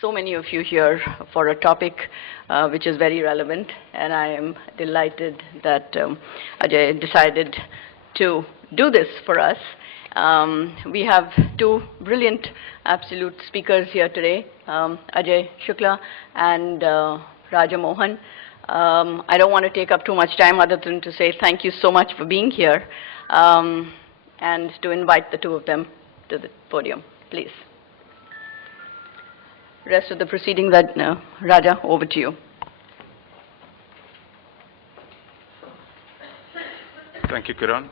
so many of you here for a topic which is very relevant, and I am delighted that Ajay decided to do this for us. We have two brilliant absolute speakers here today, Ajai Shukla and Raja Mohan. I don't want to take up too much time other than to say thank you so much for being here and to invite the two of them to the podium, please. Rest of the proceedings, Raja, over to you. Thank you, Kiran.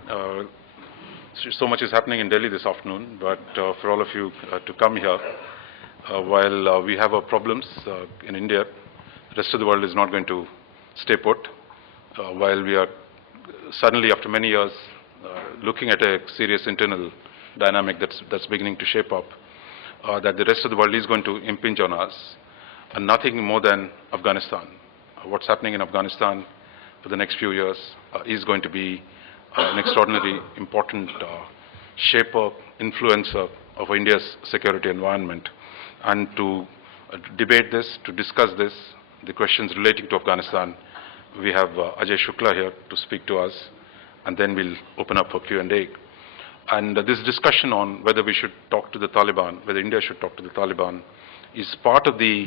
So much is happening in Delhi this afternoon, but for all of you to come here, while we have our problems in India, the rest of the world is not going to stay put. While we are suddenly, after many years, looking at a serious internal dynamic that's beginning to shape up, that the rest of the world is going to impinge on us, and nothing more than Afghanistan. What's happening in Afghanistan for the next few years is going to be an extraordinarily important shaper, influencer of India's security environment. And to debate this, to discuss this, the questions relating to Afghanistan, we have Ajai Shukla here to speak to us, and then we'll open up for Q&A. And this discussion on whether we should talk to the Taliban, whether India should talk to the Taliban, is part of the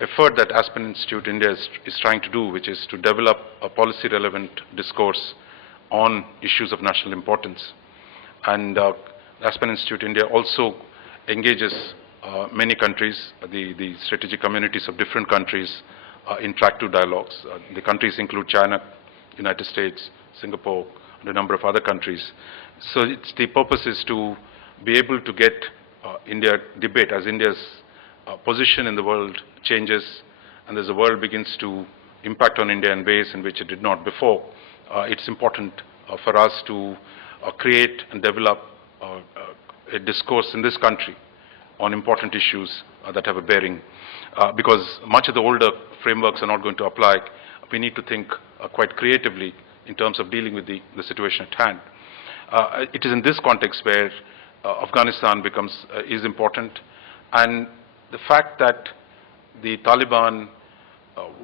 effort that Aspen Institute India is trying to do, which is to develop a policy-relevant discourse on issues of national importance. And Aspen Institute India also engages many countries, the strategic communities of different countries, in track-2 dialogues. The countries include China, United States, Singapore, and a number of other countries. So the purpose is to be able to get India debate as India's position in the world changes, and as the world begins to impact on India in ways in which it did not before. It's important for us to create and develop a discourse in this country on important issues that have a bearing. Because much of the older frameworks are not going to apply, we need to think quite creatively in terms of dealing with the situation at hand. It is in this context where Afghanistan is important, and the fact that the Taliban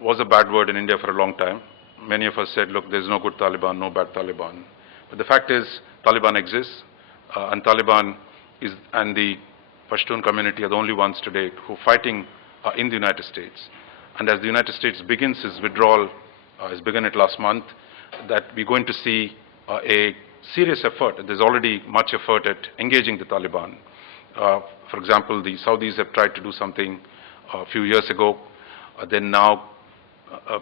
was a bad word in India for a long time. Many of us said, look, there's no good Taliban, no bad Taliban. But the fact is, Taliban exists, and Taliban and the Pashtun community are the only ones today who are fighting in the United States. And as the United States begins its withdrawal, has begun it last month, that we're going to see a serious effort. There's already much effort at engaging the Taliban. For example, the Saudis have tried to do something a few years ago. Then now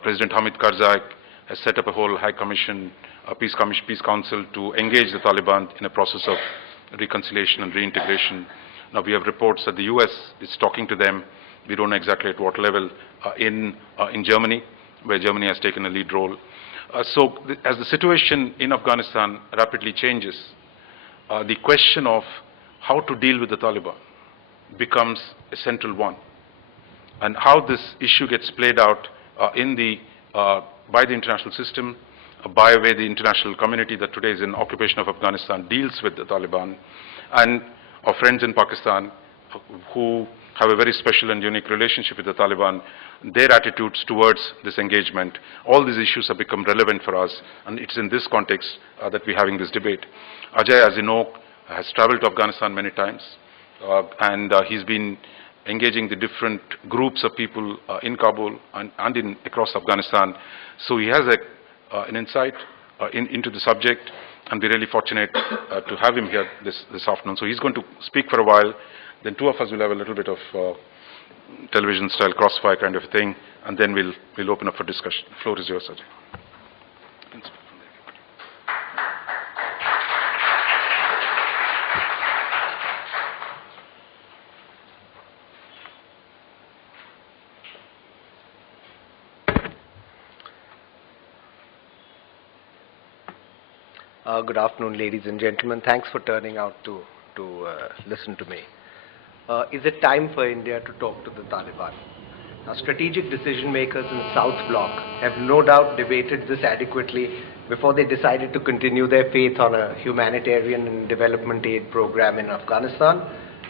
President Hamid Karzai has set up a whole high commission, peace council to engage the Taliban in a process of reconciliation and reintegration. Now we have reports that the US is talking to them. We don't know exactly at what level in Germany, where Germany has taken a lead role. So as the situation in Afghanistan rapidly changes, the question of how to deal with the Taliban becomes a central one. And how this issue gets played out by the international system, by the way the international community that today is in occupation of Afghanistan deals with the Taliban, and our friends in Pakistan who have a very special and unique relationship with the Taliban, their attitudes towards this engagement. All these issues have become relevant for us, and it's in this context that we're having this debate. Ajay, as you know, has traveled to Afghanistan many times, and he's been engaging the different groups of people in Kabul and across Afghanistan. So he has an insight into the subject, and we're really fortunate to have him here this afternoon. So he's going to speak for a while. Then two of us will have a little bit of television-style crossfire kind of thing, and then we'll open up for discussion. The floor is yours, Ajay. Good afternoon, ladies and gentlemen. Thanks for turning out to listen to me. Is it time for India to talk to the Taliban? Now, strategic decision makers in South Bloc have no doubt debated this adequately before they decided to continue their faith on a humanitarian and development aid program in Afghanistan,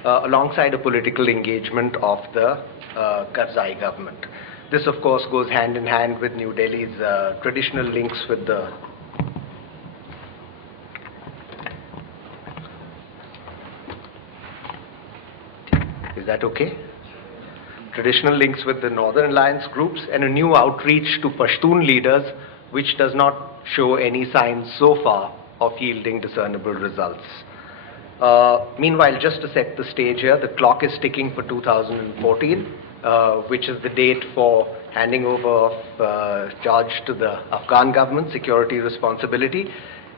alongside a political engagement of the Karzai government. This, of course, goes hand in hand with New Delhi's traditional links with the Is that okay? Traditional links with the Northern Alliance groups and a new outreach to Pashtun leaders, which does not show any signs so far of yielding discernible results. Meanwhile, just to set the stage here, the clock is ticking for 2014, which is the date for handing over of charge to the Afghan government, security responsibility,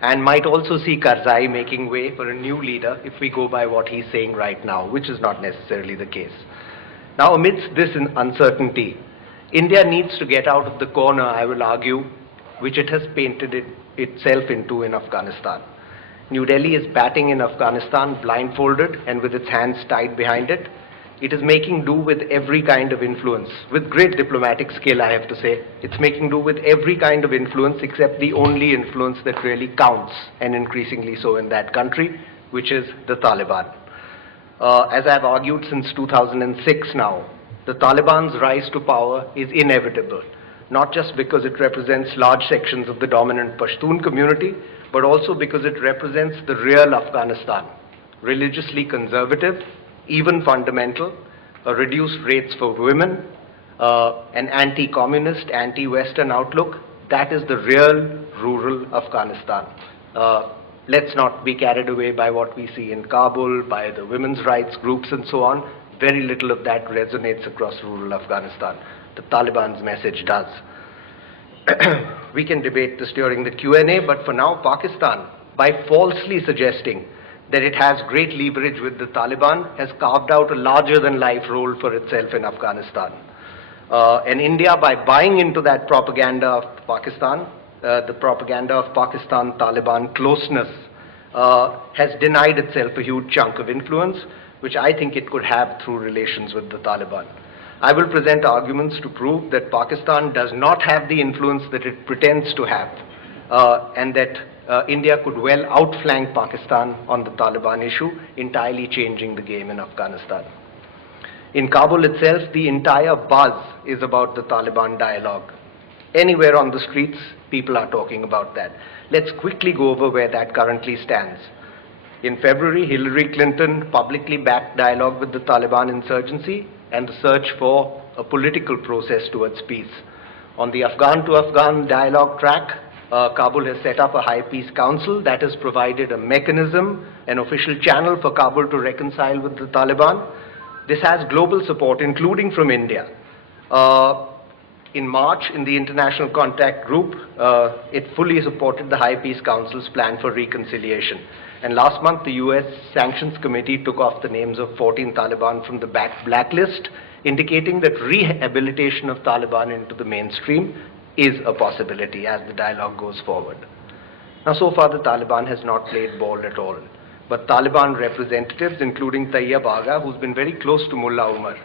and might also see Karzai making way for a new leader if we go by what he's saying right now, which is not necessarily the case. Now, amidst this uncertainty, India needs to get out of the corner, I will argue, which it has painted itself into in Afghanistan. New Delhi is batting in Afghanistan blindfolded and with its hands tied behind it. It is making do with every kind of influence, with great diplomatic skill, I have to say. It's making do with every kind of influence except the only influence that really counts, and increasingly so in that country, which is the Taliban. As I've argued since 2006 now, the Taliban's rise to power is inevitable, not just because it represents large sections of the dominant Pashtun community, but also because it represents the real Afghanistan, religiously conservative, even fundamental, reduced rates for women, an anti-communist, anti-Western outlook. That is the real rural Afghanistan. Let's not be carried away by what we see in Kabul, by the women's rights groups and so on. Very little of that resonates across rural Afghanistan. The Taliban's message does. We can debate this during the Q&A, but for now, Pakistan, by falsely suggesting that it has great leverage with the Taliban, has carved out a larger-than-life role for itself in Afghanistan. And India, by buying into that propaganda of Pakistan, the propaganda of Pakistan-Taliban closeness, has denied itself a huge chunk of influence, which I think it could have through relations with the Taliban. I will present arguments to prove that Pakistan does not have the influence that it pretends to have, and that India could well outflank Pakistan on the Taliban issue, entirely changing the game in Afghanistan. In Kabul itself, the entire buzz is about the Taliban dialogue. Anywhere on the streets, people are talking about that. Let's quickly go over where that currently stands. In February, Hillary Clinton publicly backed dialogue with the Taliban insurgency and the search for a political process towards peace. On the Afghan-to-Afghan dialogue track, Kabul has set up a high peace council that has provided a mechanism, an official channel for Kabul to reconcile with the Taliban. This has global support, including from India. In March, in the International Contact Group, it fully supported the High Peace Council's plan for reconciliation. And last month, the US Sanctions Committee took off the names of 14 Taliban from the blacklist, indicating that rehabilitation of Taliban into the mainstream is a possibility as the dialogue goes forward. Now, so far, the Taliban has not played ball at all. But Taliban representatives, including Tayyab Agha, who's been very close to Mullah Umar,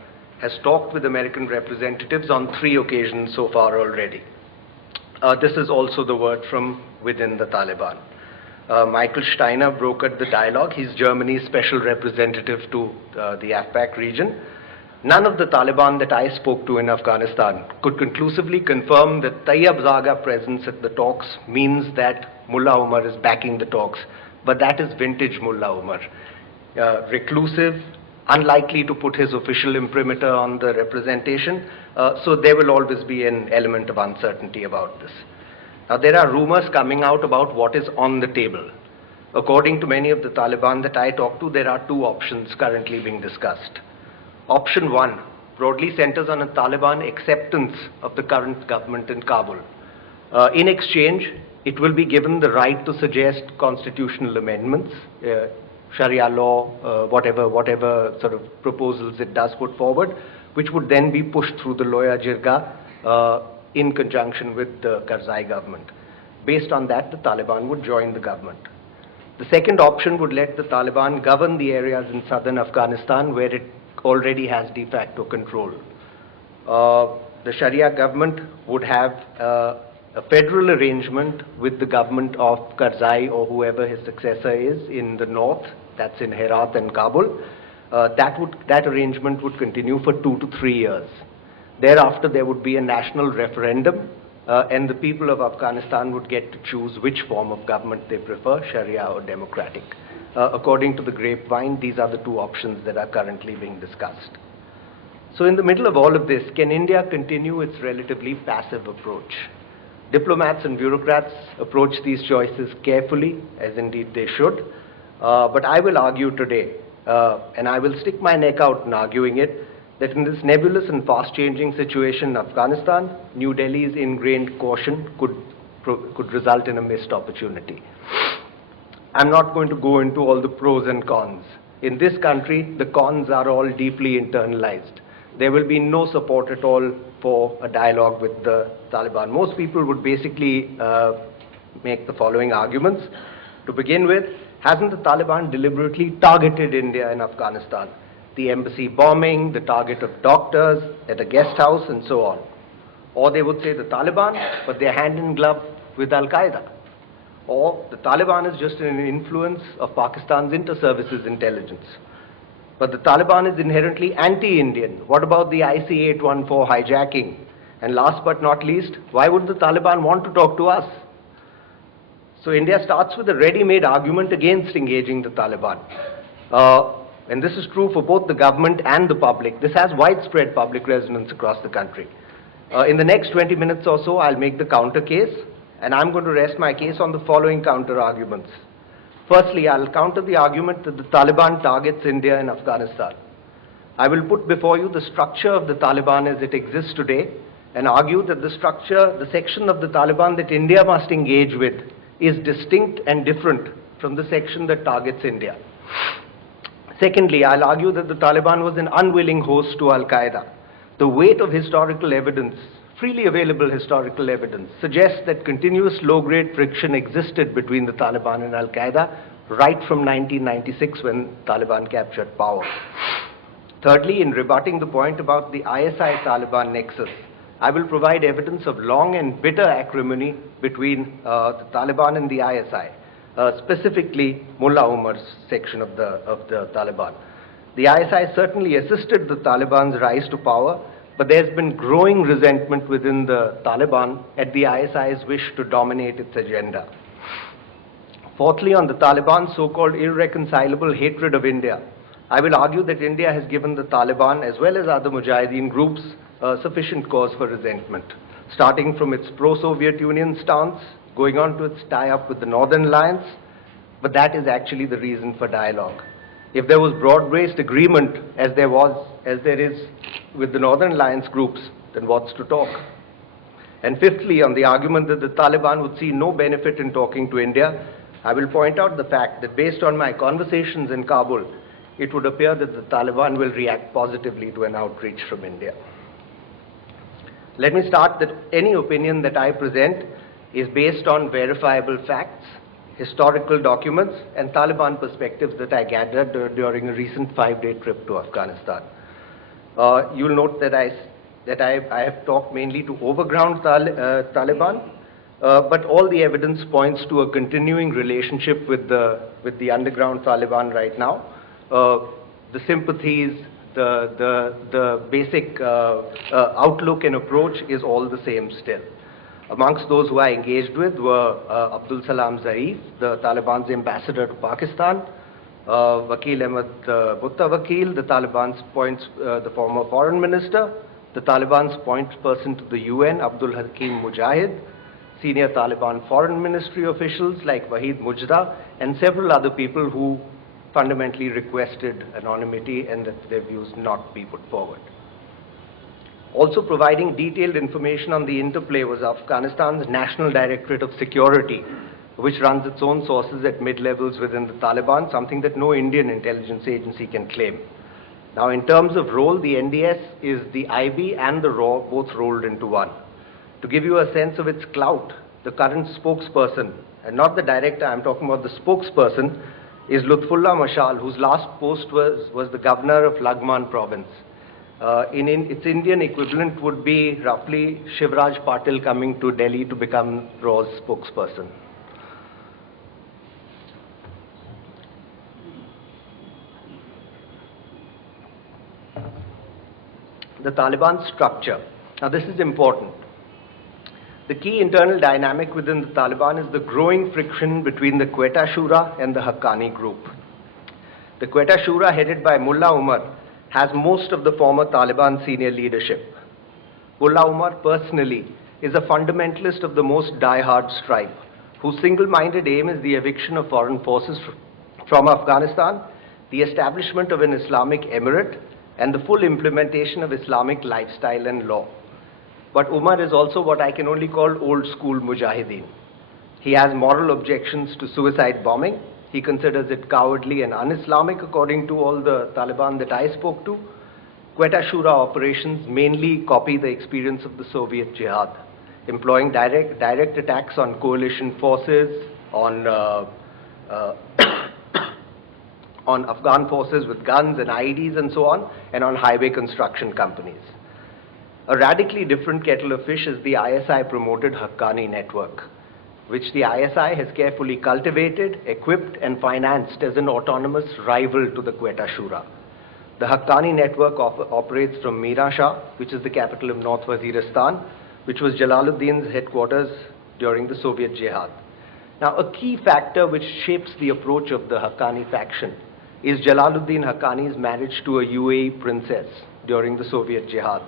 has talked with American representatives on 3 occasions so far already. This is also the word from within the Taliban. Michael Steiner brokered the dialogue. He's Germany's special representative to the AFPAC region. None of the Taliban that I spoke to in Afghanistan could conclusively confirm that Tayyab Agha's presence at the talks means that Mullah Umar is backing the talks. But that is vintage Mullah Umar. Reclusive, unlikely to put his official imprimatur on the representation, so there will always be an element of uncertainty about this. Now, there are rumors coming out about what is on the table. According to many of the Taliban that I talked to, there are 2 options currently being discussed. Option 1 broadly centers on a Taliban acceptance of the current government in Kabul. In exchange, it will be given the right to suggest constitutional amendments, Sharia law, whatever sort of proposals it does put forward, which would then be pushed through the Loya Jirga in conjunction with the Karzai government. Based on that, the Taliban would join the government. The second option would let the Taliban govern the areas in southern Afghanistan where it already has de facto control. The Sharia government would have a federal arrangement with the government of Karzai or whoever his successor is in the north, that's in Herat and Kabul, that arrangement would continue for 2 to 3 years. Thereafter, there would be a national referendum, and the people of Afghanistan would get to choose which form of government they prefer, Sharia or democratic. According to the grapevine, these are the two options that are currently being discussed. So in the middle of all of this, can India continue its relatively passive approach? Diplomats and bureaucrats approach these choices carefully, as indeed they should. But I will argue today, and I will stick my neck out in arguing it, that in this nebulous and fast-changing situation in Afghanistan, New Delhi's ingrained caution could result in a missed opportunity. I'm not going to go into all the pros and cons. In this country, the cons are all deeply internalized. There will be no support at all for a dialogue with the Taliban. Most people would basically make the following arguments. To begin with, hasn't the Taliban deliberately targeted India in Afghanistan? The embassy bombing, the target of doctors at a guest house, and so on. Or they would say the Taliban, but they're hand in glove with Al Qaeda. Or the Taliban is just an influence of Pakistan's inter-services intelligence. But the Taliban is inherently anti-Indian. What about the IC-814 hijacking? And last but not least, why would the Taliban want to talk to us? So India starts with a ready-made argument against engaging the Taliban. And this is true for both the government and the public. This has widespread public resonance across the country. In the next 20 minutes or so, I'll make the counter case, and I'm going to rest my case on the following counter arguments. Firstly, I'll counter the argument that the Taliban targets India and Afghanistan. I will put before you the structure of the Taliban as it exists today and argue that the structure, the section of the Taliban that India must engage with is distinct and different from the section that targets India. Secondly, I'll argue that the Taliban was an unwilling host to Al Qaeda. The weight of historical evidence, freely available historical evidence, suggests that continuous low-grade friction existed between the Taliban and Al Qaeda right from 1996 when Taliban captured power. Thirdly, in rebutting the point about the ISI-Taliban nexus, I will provide evidence of long and bitter acrimony between the Taliban and the ISI. Specifically Mullah Umar's section of the Taliban. The ISI certainly assisted the Taliban's rise to power, but there's been growing resentment within the Taliban at the ISI's wish to dominate its agenda. Fourthly, on the Taliban's so-called irreconcilable hatred of India, I will argue that India has given the Taliban, as well as other Mujahideen groups, sufficient cause for resentment, starting from its pro-Soviet Union stance, going on to its tie-up with the Northern Alliance, but that is actually the reason for dialogue. If there was broad-based agreement, as there is with the Northern Alliance groups, then what's to talk? And fifthly, on the argument that the Taliban would see no benefit in talking to India, I will point out the fact that based on my conversations in Kabul, it would appear that the Taliban will react positively to an outreach from India. Let me start that any opinion that I present is based on verifiable facts, historical documents, and Taliban perspectives that I gathered during a recent 5-day trip to Afghanistan. You'll note that I have talked mainly to overground Taliban, but all the evidence points to a continuing relationship with the underground Taliban right now. The sympathies, the basic outlook and approach is all the same still. Amongst those who I engaged with were Abdul Salam Zarif, the Taliban's ambassador to Pakistan, Wakil Ahmed Butta Wakil, the Taliban's the former foreign minister, the Taliban's point person to the UN, Abdul Hakim Mujahid, senior Taliban foreign ministry officials like Wahid Mujda, and several other people who fundamentally requested anonymity and that their views not be put forward. Also providing detailed information on the interplay was Afghanistan's National Directorate of Security, which runs its own sources at mid-levels within the Taliban, something that no Indian intelligence agency can claim. Now, in terms of role, the NDS is the IB and the RAW both rolled into one. To give you a sense of its clout, the current spokesperson, and not the director, I'm talking about the spokesperson, is Lutfullah Mashal, whose last post was the governor of Laghman province. Its Indian equivalent would be roughly Shivraj Patil coming to Delhi to become RAW's spokesperson. the Taliban structure. Now this is important. The key internal dynamic within the Taliban is the growing friction between the Quetta Shura and the Haqqani group. The Quetta Shura, headed by Mullah Umar, has most of the former Taliban senior leadership. Mullah Umar personally is a fundamentalist of the most die-hard stripe, whose single-minded aim is the eviction of foreign forces from Afghanistan, the establishment of an Islamic emirate, and the full implementation of Islamic lifestyle and law. But Umar is also what I can only call old-school mujahideen. He has moral objections to suicide bombing. He considers it cowardly and un-Islamic, according to all the Taliban that I spoke to. Quetta Shura operations mainly copy the experience of the Soviet jihad, employing direct attacks on coalition forces, on Afghan forces with guns and IEDs and so on, and on highway construction companies. A radically different kettle of fish is the ISI-promoted Haqqani network, which the ISI has carefully cultivated, equipped, and financed as an autonomous rival to the Quetta Shura. The Haqqani network operates from Mira Shah, which is the capital of North Waziristan, which was Jalaluddin's headquarters during the Soviet jihad. Now, a key factor which shapes the approach of the Haqqani faction is Jalaluddin Haqqani's marriage to a UAE princess during the Soviet jihad.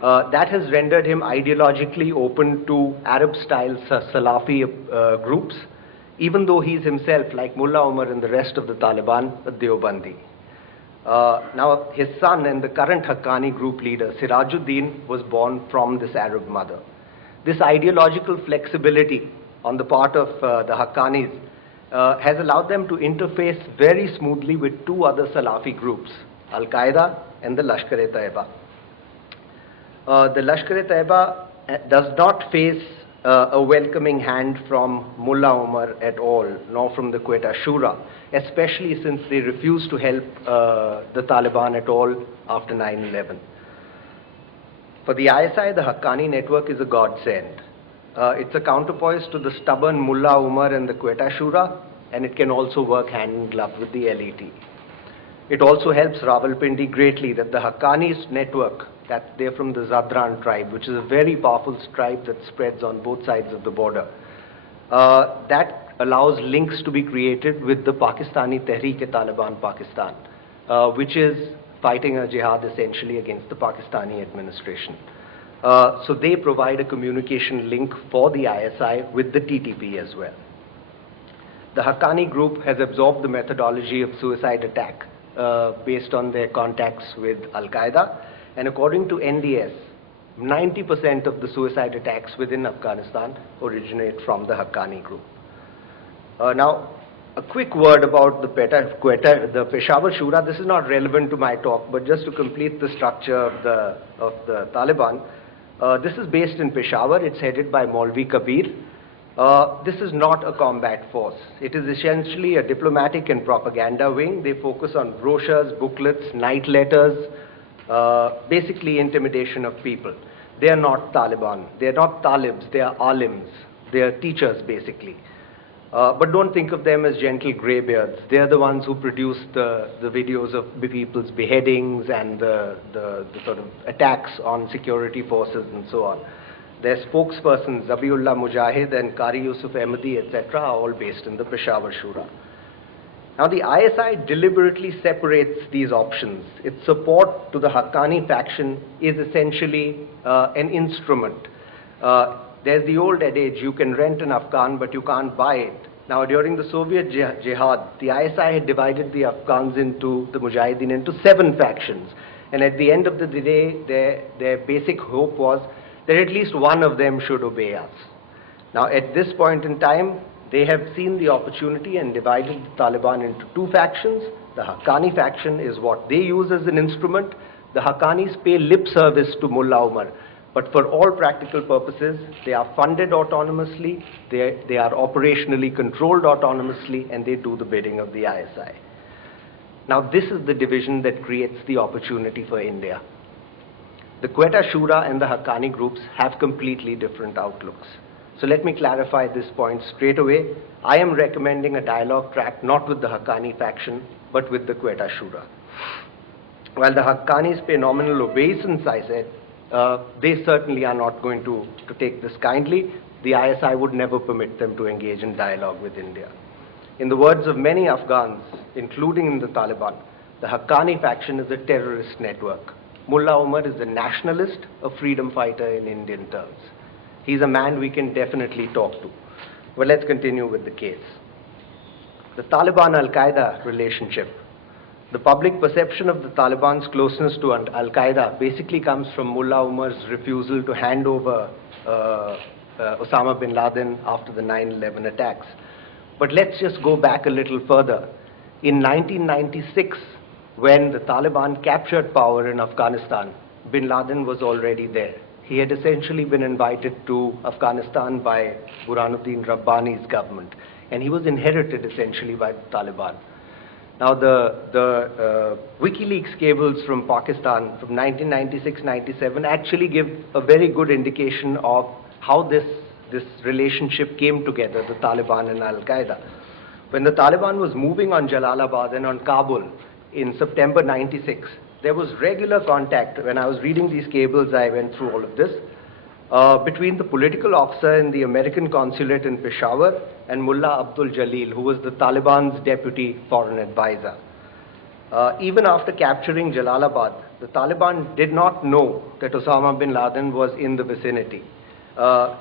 That has rendered him ideologically open to Arab-style Salafi groups, even though he's himself, like Mullah Umar and the rest of the Taliban, a Deobandi. Now, his son and the current Haqqani group leader, Sirajuddin, was born from this Arab mother. This ideological flexibility on the part of the Haqqanis has allowed them to interface very smoothly with two other Salafi groups, Al Qaeda and the Lashkar-e-Taiba. The Lashkar-e-Taiba does not face a welcoming hand from Mullah Umar at all, nor from the Quetta Shura, especially since they refused to help the Taliban at all after 9/11. For the ISI, the Haqqani network is a godsend. It's a counterpoise to the stubborn Mullah Umar and the Quetta Shura, and it can also work hand in glove with the LET. It also helps Rawalpindi greatly that the Haqqani network, that they're from the Zadran tribe, which is a very powerful tribe that spreads on both sides of the border. That allows links to be created with the Pakistani Tehreek-e-Taliban Pakistan, which is fighting a jihad essentially against the Pakistani administration. So they provide a communication link for the ISI with the TTP as well. The Haqqani group has absorbed the methodology of suicide attack based on their contacts with Al Qaeda. And according to NDS, 90% of the suicide attacks within Afghanistan originate from the Haqqani group. Now, a quick word about the Peshawar Shura. This is not relevant to my talk, but just to complete the structure of the Taliban. This is based in Peshawar. It's headed by Maulvi Kabir. This is not a combat force. It is essentially a diplomatic and propaganda wing. They focus on brochures, booklets, night letters, basically intimidation of people. They are not Taliban. They are not Talibs. They are alims. They are teachers, basically. But don't think of them as gentle greybeards. They are the ones who produce the videos of people's beheadings and the sort of attacks on security forces and so on. Their spokespersons, Zabiullah Mujahid and Qari Yusuf Ahmadi, etc., are all based in the Peshawar Shura. Now, the ISI deliberately separates these options. Its support to the Haqqani faction is essentially an instrument. There's the old adage, you can rent an Afghan, but you can't buy it. Now, during the Soviet jihad, the ISI had divided the Afghans into, the Mujahideen, into 7 factions. And at the end of the day, their basic hope was that at least one of them should obey us. Now, at this point in time, they have seen the opportunity and divided the Taliban into 2 factions. The Haqqani faction is what they use as an instrument. The Haqqanis pay lip service to Mullah Umar. But for all practical purposes, they are funded autonomously, they are operationally controlled autonomously, and they do the bidding of the ISI. Now, this is the division that creates the opportunity for India. The Quetta Shura and the Haqqani groups have completely different outlooks. So let me clarify this point straight away. I am recommending a dialogue track not with the Haqqani faction, but with the Quetta Shura. while the Haqqanis pay nominal obeisance, I said, they certainly are not going to take this kindly. The ISI would never permit them to engage in dialogue with India. In the words of many Afghans, including in the Taliban, the Haqqani faction is a terrorist network. Mullah Omar is a nationalist, a freedom fighter in Indian terms. He's a man we can definitely talk to. Well, let's continue with the case. The Taliban-Al Qaeda relationship. The public perception of the Taliban's closeness to Al Qaeda basically comes from Mullah Omar's refusal to hand over Osama bin Laden after the 9/11 attacks. But let's just go back a little further. In 1996, when the Taliban captured power in Afghanistan, bin Laden was already there. He had essentially been invited to Afghanistan by Burhanuddin Rabbani's government, and he was inherited essentially by the Taliban. Now, the WikiLeaks cables from Pakistan from 1996-97 actually give a very good indication of how this relationship came together, the Taliban and Al Qaeda. When the Taliban was moving on Jalalabad and on Kabul in September 96, there was regular contact. When I was reading these cables, I went through all of this, between the political officer in the American consulate in Peshawar and Mullah Abdul Jalil, who was the Taliban's deputy foreign advisor. Even after capturing Jalalabad, the Taliban did not know that Osama bin Laden was in the vicinity.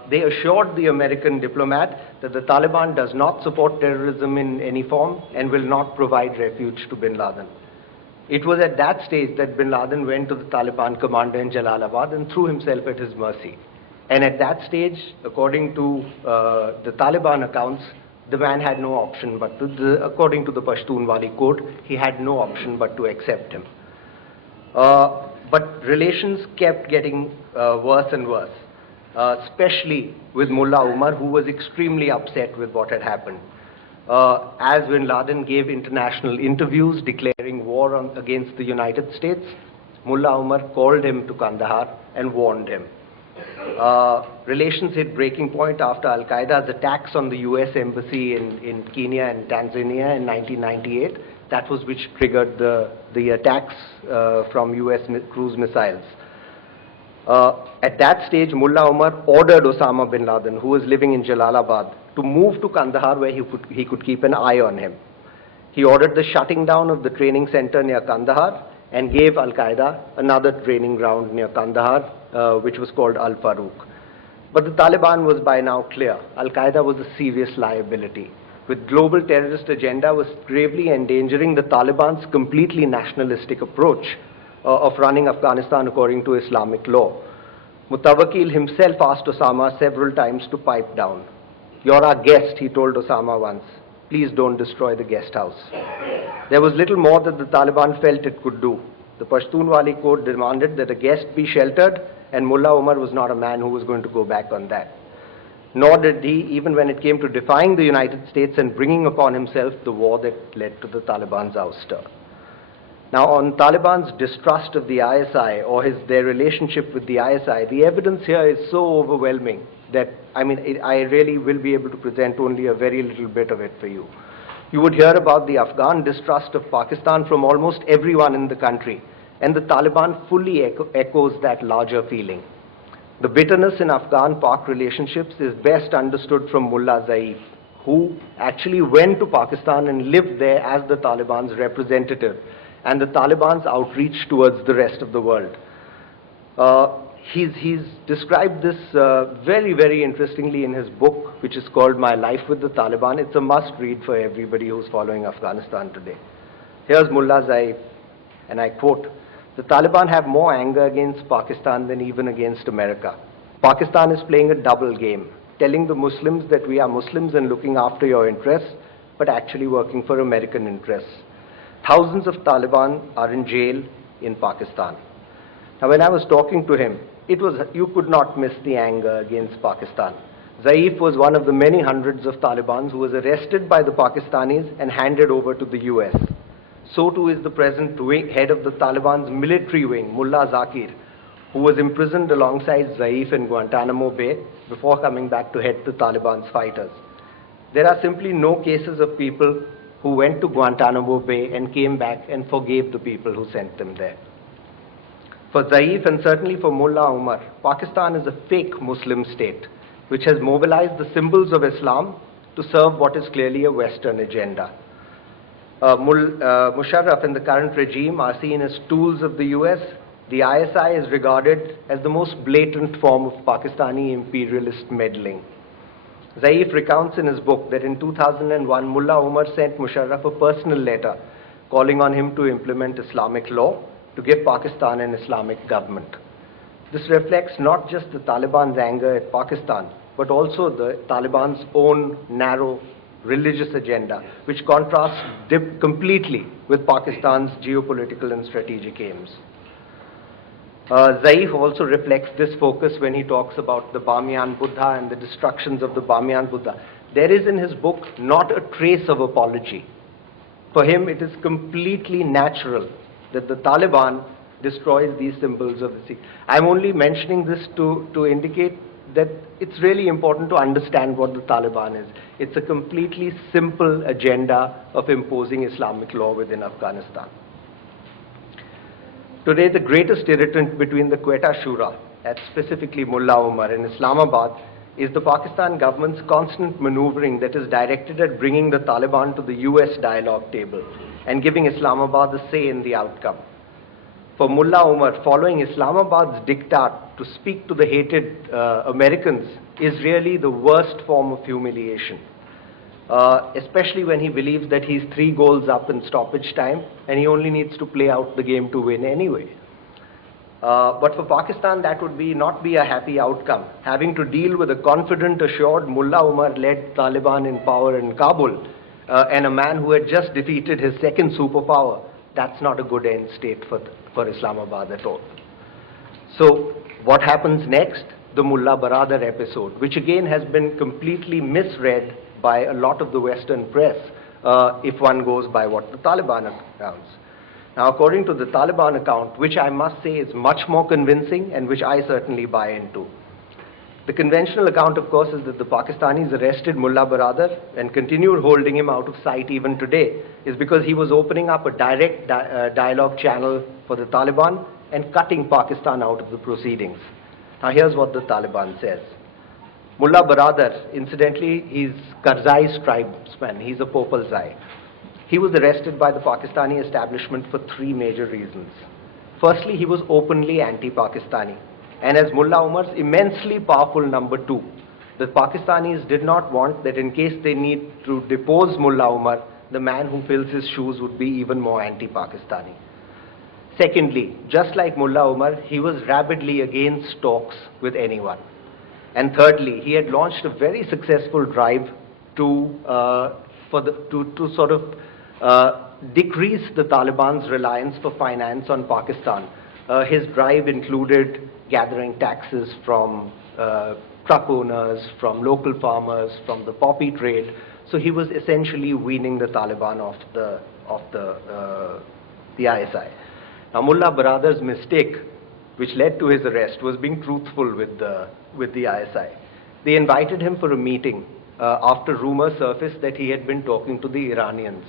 They assured the American diplomat that the Taliban does not support terrorism in any form and will not provide refuge to bin Laden. It was at that stage that bin Laden went to the Taliban commander in Jalalabad and threw himself at his mercy. And at that stage, according to the Taliban accounts, the man had no option but according to the Pashtunwali code, he had no option but to accept him. But relations kept getting worse and worse, especially with Mullah Omar, who was extremely upset with what had happened. As bin Laden gave international interviews declaring war against the United States, Mullah Omar called him to Kandahar and warned him. Relations hit breaking point after Al Qaeda's attacks on the US embassy in Kenya and Tanzania in 1998. That was which triggered the attacks from US cruise missiles. At that stage, Mullah Omar ordered Osama bin Laden, who was living in Jalalabad, to move to Kandahar where he could keep an eye on him. He ordered the shutting down of the training center near Kandahar and gave Al Qaeda another training ground near Kandahar, which was called Al Farouk. But the Taliban was by now clear. Al Qaeda was a serious liability. With global terrorist agenda was gravely endangering the Taliban's completely nationalistic approach of running Afghanistan according to Islamic law. Mutawakil himself asked Osama several times to pipe down. "You're our guest," he told Osama once. "Please don't destroy the guest house." There was little more that the Taliban felt it could do. The Pashtunwali code demanded that a guest be sheltered, and Mullah Omar was not a man who was going to go back on that. Nor did he, even when it came to defying the United States and bringing upon himself the war that led to the Taliban's ouster. Now, on Taliban's distrust of the ISI or their relationship with the ISI, the evidence here is so overwhelming that, I really will be able to present only a very little bit of it for you. You would hear about the Afghan distrust of Pakistan from almost everyone in the country, and the Taliban fully echoes that larger feeling. The bitterness in Afghan-Pak relationships is best understood from Mullah Zaif, who actually went to Pakistan and lived there as the Taliban's representative, and the Taliban's outreach towards the rest of the world. He's described this very, very interestingly in his book, which is called My Life with the Taliban. It's a must-read for everybody who's following Afghanistan today. Here's Mullah Zaif, and I quote, "The Taliban have more anger against Pakistan than even against America. Pakistan is playing a double game, telling the Muslims that we are Muslims and looking after your interests, but actually working for American interests. Thousands of Taliban are in jail in Pakistan." Now, when I was talking to him, you could not miss the anger against Pakistan. Zaif was one of the many hundreds of Talibans who was arrested by the Pakistanis and handed over to the US. So too is the present head of the Taliban's military wing, Mullah Zakir, who was imprisoned alongside Zaif in Guantanamo Bay before coming back to head the Taliban's fighters. There are simply no cases of people who went to Guantanamo Bay and came back and forgave the people who sent them there. For Zaif and certainly for Mullah Omar, Pakistan is a fake Muslim state which has mobilized the symbols of Islam to serve what is clearly a Western agenda. Musharraf and the current regime are seen as tools of the US. The ISI is regarded as the most blatant form of Pakistani imperialist meddling. Zaif recounts in his book that in 2001, Mullah Omar sent Musharraf a personal letter calling on him to implement Islamic law to give Pakistan an Islamic government. This reflects not just the Taliban's anger at Pakistan, but also the Taliban's own narrow religious agenda, which contrasts completely with Pakistan's geopolitical and strategic aims. Zaif also reflects this focus when he talks about the Bamiyan Buddha and the destructions of the Bamiyan Buddha. There is in his book not a trace of apology. For him, it is completely natural that the Taliban destroys these symbols of the Sikh. I'm only mentioning this to indicate that it's really important to understand what the Taliban is. It's a completely simple agenda of imposing Islamic law within Afghanistan. Today, the greatest irritant between the Quetta Shura, and specifically Mullah Omar and Islamabad, is the Pakistan government's constant maneuvering that is directed at bringing the Taliban to the US dialogue table and giving Islamabad a say in the outcome. For Mullah Omar, following Islamabad's diktat to speak to the hated Americans is really the worst form of humiliation, especially when he believes that he's 3 goals up in stoppage time and he only needs to play out the game to win anyway. But for Pakistan, that would not be a happy outcome. Having to deal with a confident, assured Mullah Omar-led Taliban in power in Kabul and a man who had just defeated his second superpower, that's not a good end state for Islamabad at all. So what happens next? The Mullah Baradar episode, which again has been completely misread by a lot of the Western press, if one goes by what the Taliban accounts. Now, according to the Taliban account, which I must say is much more convincing and which I certainly buy into, the conventional account, of course, is that the Pakistanis arrested Mullah Baradar and continued holding him out of sight even today, is because he was opening up a direct dialogue channel for the Taliban and cutting Pakistan out of the proceedings. Now, here's what the Taliban says. Mullah Baradar, incidentally, he's Karzai's tribesman. He's a Popalzai. He was arrested by the Pakistani establishment for 3 major reasons. Firstly, he was openly anti-Pakistani. And as Mullah Omar's immensely powerful number 2, the Pakistanis did not want that in case they need to depose Mullah Omar, the man who fills his shoes would be even more anti-Pakistani. Secondly, just like Mullah Omar, he was rabidly against talks with anyone. And thirdly, he had launched a very successful drive to sort of decrease the Taliban's reliance for finance on Pakistan. His drive included gathering taxes from truck owners, from local farmers, from the poppy trade. So he was essentially weaning the Taliban off the ISI. Now, Mullah Baradar's mistake, which led to his arrest, was being truthful with the ISI. They invited him for a meeting after rumors surfaced that he had been talking to the Iranians.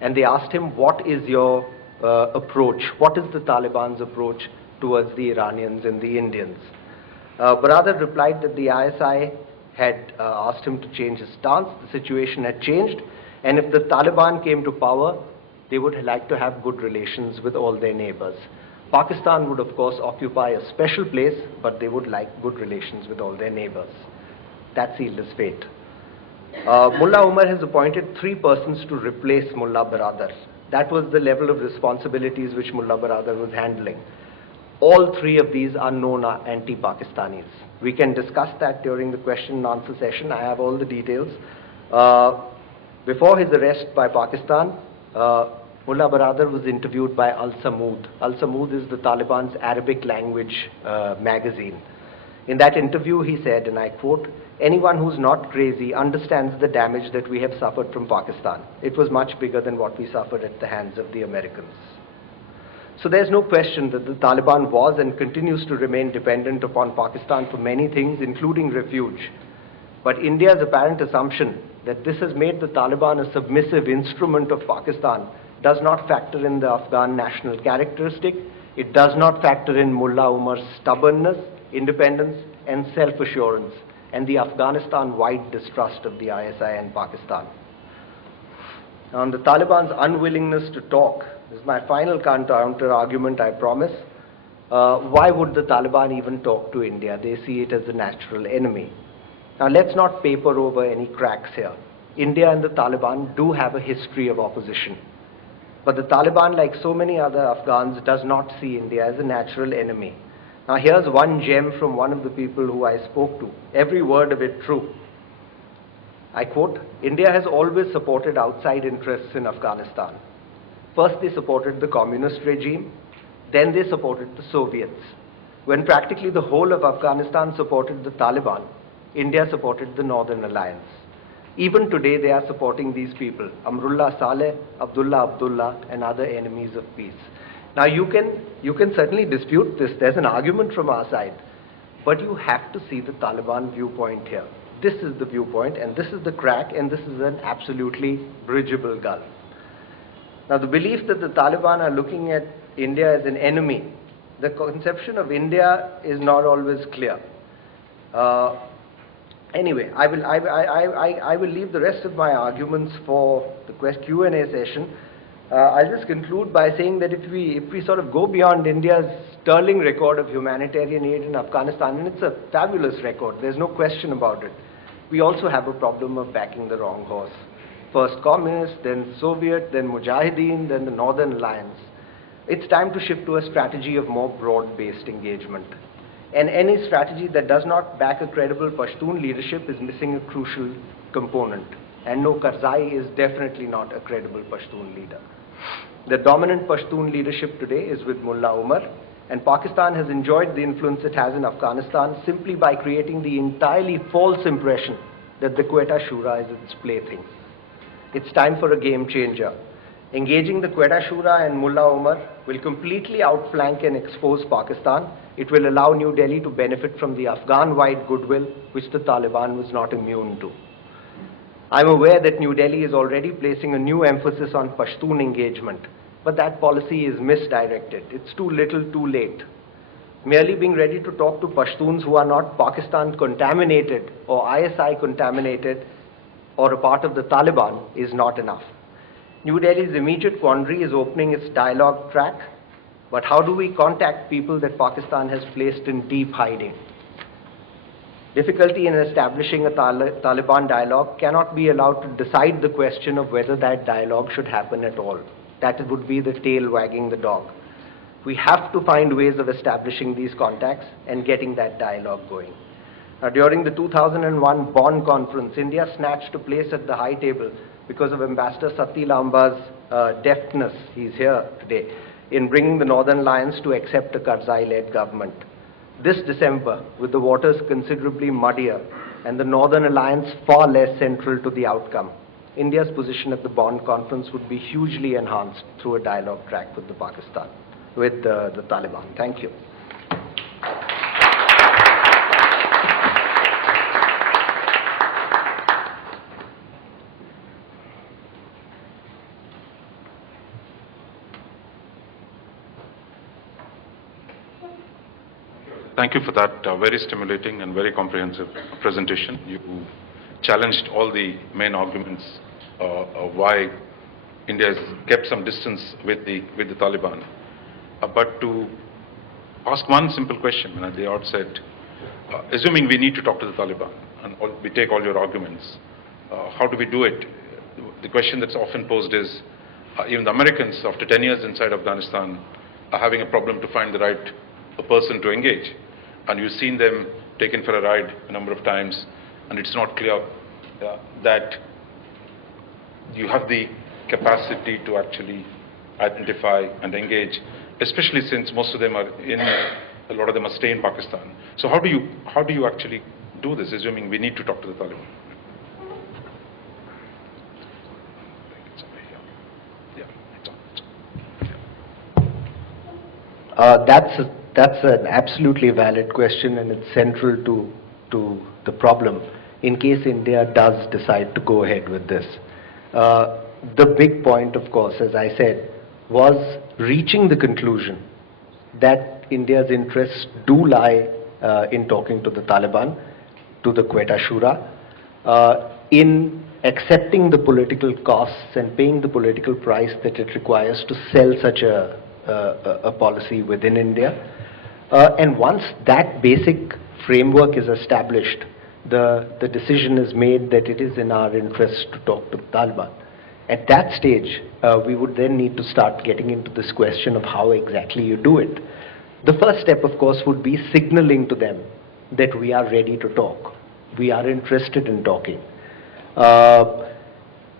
And they asked him, what is your approach? What is the Taliban's approach towards the Iranians and the Indians? Baradar replied that the ISI had asked him to change his stance. The situation had changed. And if the Taliban came to power, they would like to have good relations with all their neighbors. Pakistan would, of course, occupy a special place, but they would like good relations with all their neighbors. That sealed his fate. Mullah Omar has appointed 3 persons to replace Mullah Baradar. That was the level of responsibilities which Mullah Baradar was handling. All 3 of these are known anti-Pakistanis. We can discuss that during the question and answer session. I have all the details. Before his arrest by Pakistan, Mullah Baradar was interviewed by Al-Samud. Al-Samud is the Taliban's Arabic language magazine. In that interview, he said, and I quote, "Anyone who's not crazy understands the damage that we have suffered from Pakistan. It was much bigger than what we suffered at the hands of the Americans." So there's no question that the Taliban was and continues to remain dependent upon Pakistan for many things, including refuge. But India's apparent assumption that this has made the Taliban a submissive instrument of Pakistan does not factor in the Afghan national characteristic. It does not factor in Mullah Umar's stubbornness, independence, and self-assurance, and the Afghanistan-wide distrust of the ISI and Pakistan. On the Taliban's unwillingness to talk, this is my final counter-argument, I promise. Why would the Taliban even talk to India? They see it as a natural enemy. Now, let's not paper over any cracks here. India and the Taliban do have a history of opposition. But the Taliban, like so many other Afghans, does not see India as a natural enemy. Now, here's one gem from one of the people who I spoke to. Every word of it true. I quote, India has always supported outside interests in Afghanistan. First, they supported the communist regime. Then they supported the Soviets. When practically the whole of Afghanistan supported the Taliban, India supported the Northern Alliance. Even today, they are supporting these people, Amrullah Saleh, Abdullah, and other enemies of peace. Now, you can certainly dispute this. There's an argument from our side. But you have to see the Taliban viewpoint here. This is the viewpoint, and this is the crack, and this is an absolutely bridgeable gulf. Now, the belief that the Taliban are looking at India as an enemy, the conception of India is not always clear. Anyway, I will leave the rest of my arguments for the Q&A session. I'll just conclude by saying that if we sort of go beyond India's sterling record of humanitarian aid in Afghanistan, and it's a fabulous record, there's no question about it, we also have a problem of backing the wrong horse. First communist, then Soviet, then Mujahideen, then the Northern Alliance. It's time to shift to a strategy of more broad-based engagement. And any strategy that does not back a credible Pashtun leadership is missing a crucial component. And no, Karzai is definitely not a credible Pashtun leader. The dominant Pashtun leadership today is with Mullah Umar, and Pakistan has enjoyed the influence it has in Afghanistan simply by creating the entirely false impression that the Quetta Shura is its plaything. It's time for a game changer. Engaging the Quetta Shura and Mullah Umar will completely outflank and expose Pakistan. It will allow New Delhi to benefit from the Afghan-wide goodwill which the Taliban was not immune to. I'm aware that New Delhi is already placing a new emphasis on Pashtun engagement, but that policy is misdirected. It's too little, too late. Merely being ready to talk to Pashtuns who are not Pakistan contaminated or ISI contaminated or a part of the Taliban is not enough. New Delhi's immediate quandary is opening its dialogue track, but how do we contact people that Pakistan has placed in deep hiding? Difficulty in establishing a Taliban dialogue cannot be allowed to decide the question of whether that dialogue should happen at all. That would be the tail wagging the dog. We have to find ways of establishing these contacts and getting that dialogue going. Now, during the 2001 Bonn conference, India snatched a place at the high table because of Ambassador Sati Lamba's deftness, he's here today, in bringing the Northern Alliance to accept a Karzai-led government. This December, with the waters considerably muddier and the Northern Alliance far less central to the outcome, India's position at the Bonn conference would be hugely enhanced through a dialogue track with the Taliban. Thank you. Thank you for that very stimulating and very comprehensive presentation. You challenged all the main arguments of why India has kept some distance with the Taliban. But to ask one simple question at the outset, assuming we need to talk to the Taliban and we take all your arguments, how do we do it? The question that's often posed is, even the Americans, after 10 years inside Afghanistan, are having a problem to find the right person to engage. And you've seen them taken for a ride a number of times, and it's not clear that you have the capacity to actually identify and engage, especially since most of them are a lot of them are staying in Pakistan. So how do you actually do this, assuming we need to talk to the Taliban? That's an absolutely valid question, and it's central to the problem. in case India does decide to go ahead with this. The big point, of course, as I said, was reaching the conclusion that India's interests do lie in talking to the Taliban, to the Quetta Shura, in accepting the political costs and paying the political price that it requires to sell such a policy within India. And once that basic framework is established, the decision is made that it is in our interest to talk to the Taliban. At that stage, we would then need to start getting into this question of how exactly you do it. The first step, of course, would be signaling to them that we are ready to talk. We are interested in talking.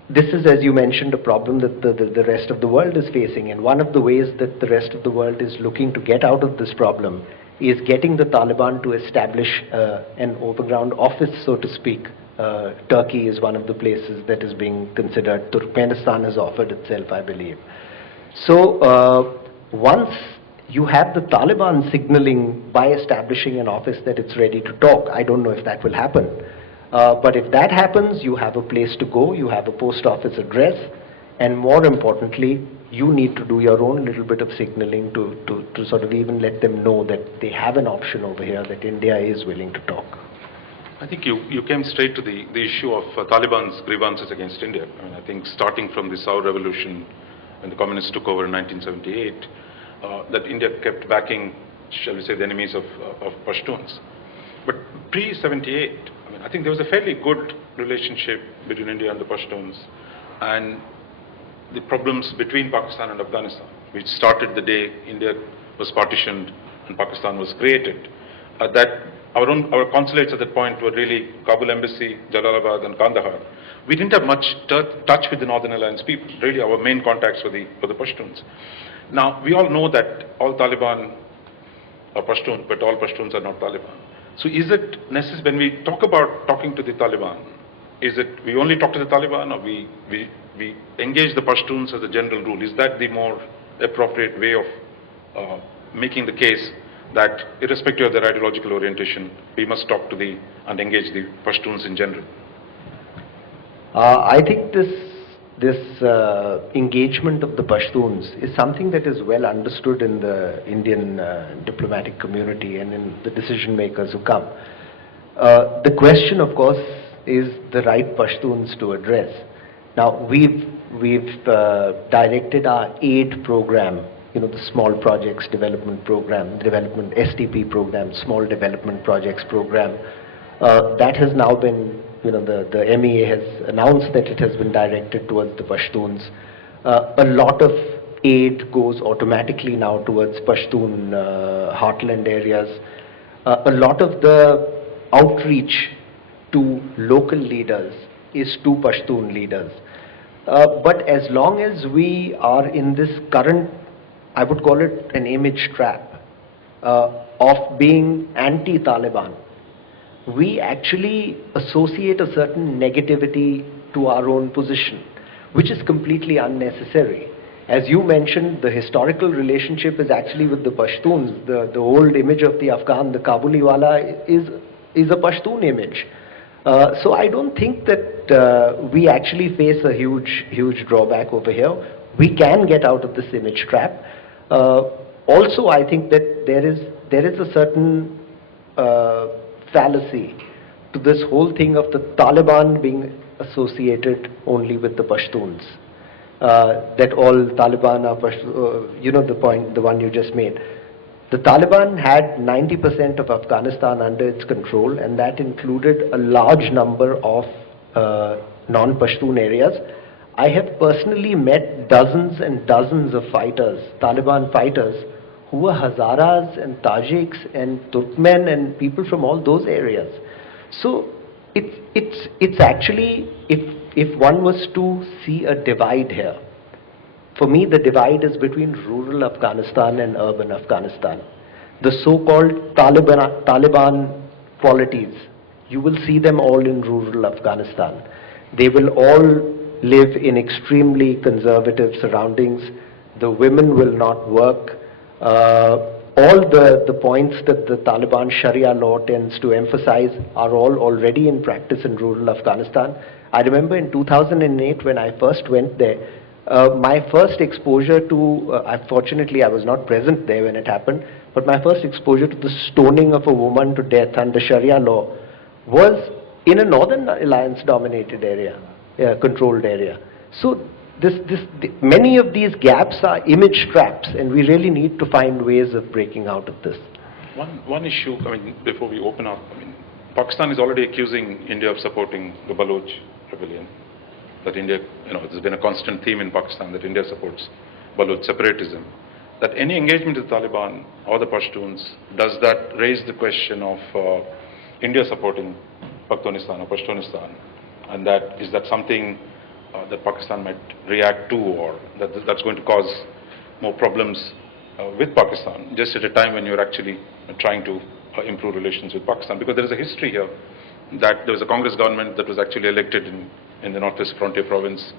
This is, as you mentioned, a problem that the rest of the world is facing. And one of the ways that the rest of the world is looking to get out of this problem is getting the Taliban to establish an overground office, so to speak. Turkey is one of the places that is being considered. Turkmenistan has offered itself, I believe. So once you have the Taliban signaling by establishing an office that it's ready to talk, I don't know if that will happen. But if that happens, you have a place to go, you have a post office address, and more importantly, you need to do your own little bit of signaling to sort of even let them know that they have an option over here, that India is willing to talk. I think you came straight to the issue of Taliban's grievances against India. I mean, I think starting from the Saur Revolution, when the communists took over in 1978, that India kept backing, shall we say, the enemies of Pashtuns. But pre-78, I mean, I think there was a fairly good relationship between India and the Pashtuns, and the problems between Pakistan and Afghanistan, which started the day India was partitioned and Pakistan was created. That our consulates at that point were really Kabul Embassy, Jalalabad and Kandahar. We didn't have much touch with the Northern Alliance people. Really, our main contacts were the Pashtuns. Now, we all know that all Taliban are Pashtun, but all Pashtuns are not Taliban. So is it necessary, when we talk about talking to the Taliban, is it we only talk to the Taliban, or we engage the Pashtuns as a general rule? Is that the more appropriate way of making the case that irrespective of their ideological orientation, we must talk to and engage the Pashtuns in general? I think this engagement of the Pashtuns is something that is well understood in the Indian diplomatic community and in the decision makers who come. The question, of course, is the right Pashtuns to address. Now, we've directed our aid program, the Small Projects Development Program, Development STP program, Small Development Projects Program. That has now been, the MEA has announced that it has been directed towards the Pashtuns. A lot of aid goes automatically now towards Pashtun heartland areas. A lot of the outreach to local leaders is to Pashtun leaders. But as long as we are in this current, I would call it an image trap, of being anti-Taliban, we actually associate a certain negativity to our own position, which is completely unnecessary. As you mentioned, the historical relationship is actually with the Pashtuns. The old image of the Afghan, the Kabuliwala, is a Pashtun image. So I don't think that we actually face a huge drawback over here. We can get out of this image trap. Also, I think that there is a certain fallacy to this whole thing of the Taliban being associated only with the Pashtuns. That all Taliban are Pashtun, the point, the one you just made. The Taliban had 90% of Afghanistan under its control, and that included a large number of non-Pashtun areas. I have personally met dozens and dozens of fighters, Taliban fighters, who were Hazaras and Tajiks and Turkmen and people from all those areas. So it's actually, if one was to see a divide here, for me the divide is between rural Afghanistan and urban Afghanistan. The so-called Taliban qualities, you will see them all in rural Afghanistan. They will all live in extremely conservative surroundings. The women will not work. all the points that the Taliban Sharia law tends to emphasize are all already in practice in rural Afghanistan. I remember in 2008 when I first went there, my first exposure to, unfortunately I was not present there when it happened, but my first exposure to the stoning of a woman to death under Sharia law was in a Northern Alliance dominated area, controlled area. So many of these gaps are image traps, and we really need to find ways of breaking out of this. One issue, I mean, before we open up, I mean, Pakistan is already accusing India of supporting the Baloch rebellion. That India, there's been a constant theme in Pakistan that India supports Baloch separatism. That any engagement with the Taliban or the Pashtuns, does that raise the question of India supporting Pakhtunistan or Pashtunistan? And is that something that Pakistan might react to, or that's going to cause more problems with Pakistan, just at a time when you're actually trying to improve relations with Pakistan? Because there is a history here that there was a Congress government that was actually elected in the Northwest Frontier province.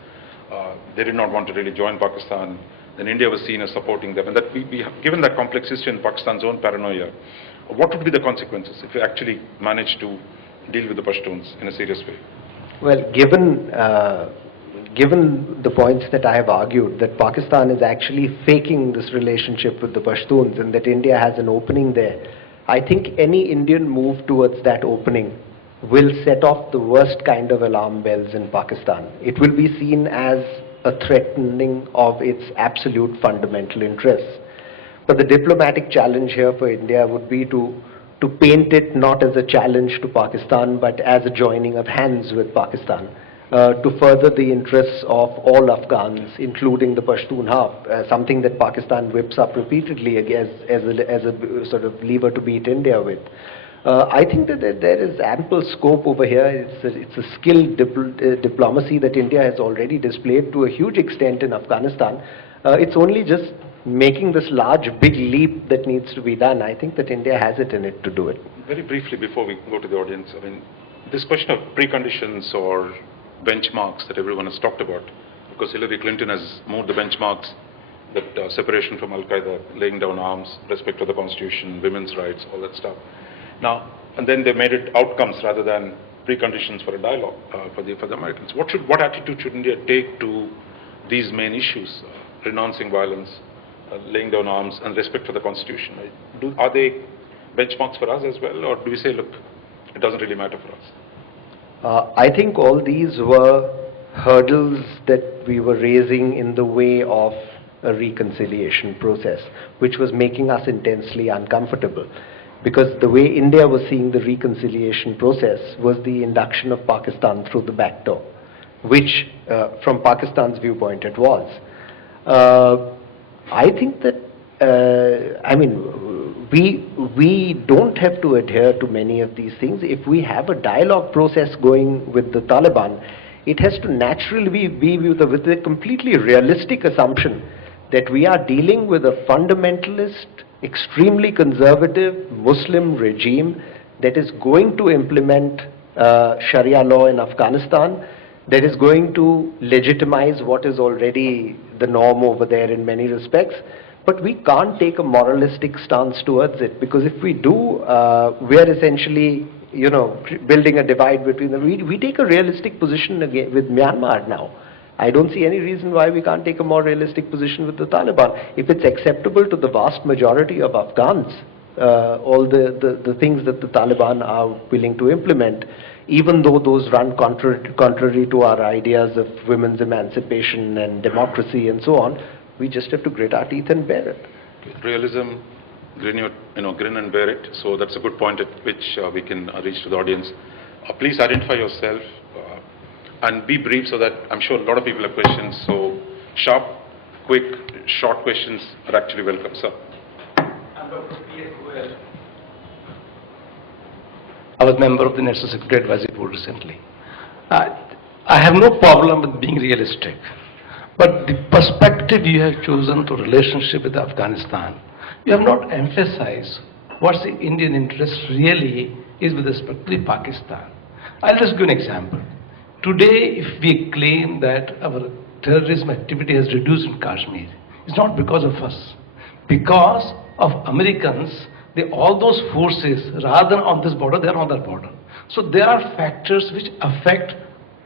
They did not want to really join Pakistan. Then India was seen as supporting them. And that given that complex history and Pakistan's own paranoia, what would be the consequences if we actually manage to deal with the Pashtuns in a serious way? Well, given the points that I have argued, that Pakistan is actually faking this relationship with the Pashtuns and that India has an opening there, I think any Indian move towards that opening will set off the worst kind of alarm bells in Pakistan. It will be seen as a threatening of its absolute fundamental interests. But the diplomatic challenge here for India would be to paint it not as a challenge to Pakistan, but as a joining of hands with Pakistan, to further the interests of all Afghans, including the Pashtun half, something that Pakistan whips up repeatedly as a sort of lever to beat India with. I think that there is ample scope over here. It's a skilled diplomacy that India has already displayed to a huge extent in Afghanistan. It's only just making this large, big leap that needs to be done. I think that India has it in it to do it. Very briefly, before we go to the audience, I mean, this question of preconditions or benchmarks that everyone has talked about, because Hillary Clinton has moved the benchmarks, that separation from Al Qaeda, laying down arms, respect for the Constitution, women's rights, all that stuff. Now, and then they made it outcomes rather than preconditions for a dialogue for the Americans. What attitude should India take to these main issues, renouncing violence, laying down arms, and respect for the Constitution? Are they benchmarks for us as well, or do we say, look, it doesn't really matter for us? I think all these were hurdles that we were raising in the way of a reconciliation process, which was making us intensely uncomfortable. Because the way India was seeing the reconciliation process was the induction of Pakistan through the back door, which from Pakistan's viewpoint it was. I think that, we don't have to adhere to many of these things. If we have a dialogue process going with the Taliban, it has to naturally be with a completely realistic assumption that we are dealing with a fundamentalist, extremely conservative Muslim regime that is going to implement Sharia law in Afghanistan, that is going to legitimize what is already the norm over there in many respects. But we can't take a moralistic stance towards it, because if we do, we are essentially, building a divide between them. We take a realistic position again with Myanmar now. I don't see any reason why we can't take a more realistic position with the Taliban. If it's acceptable to the vast majority of Afghans, all the things that the Taliban are willing to implement, even though those run contrary to our ideas of women's emancipation and democracy and so on, we just have to grit our teeth and bear it. Realism, grin and bear it. So that's a good point at which we can reach to the audience. Please identify yourself and be brief, so that I'm sure a lot of people have questions. So sharp, quick, short questions are actually welcome. Sir. I'm Dr. P.S. Goyal. I was member of the National Security Advisory Board recently. I have no problem with being realistic, but the perspective you have chosen to relationship with Afghanistan, you have not emphasized what the Indian interest really is with respect to Pakistan. I'll just give an example. Today, if we claim that our terrorism activity has reduced in Kashmir, it's not because of us, because of Americans, all those forces, rather than on this border, they are on that border. So there are factors which affect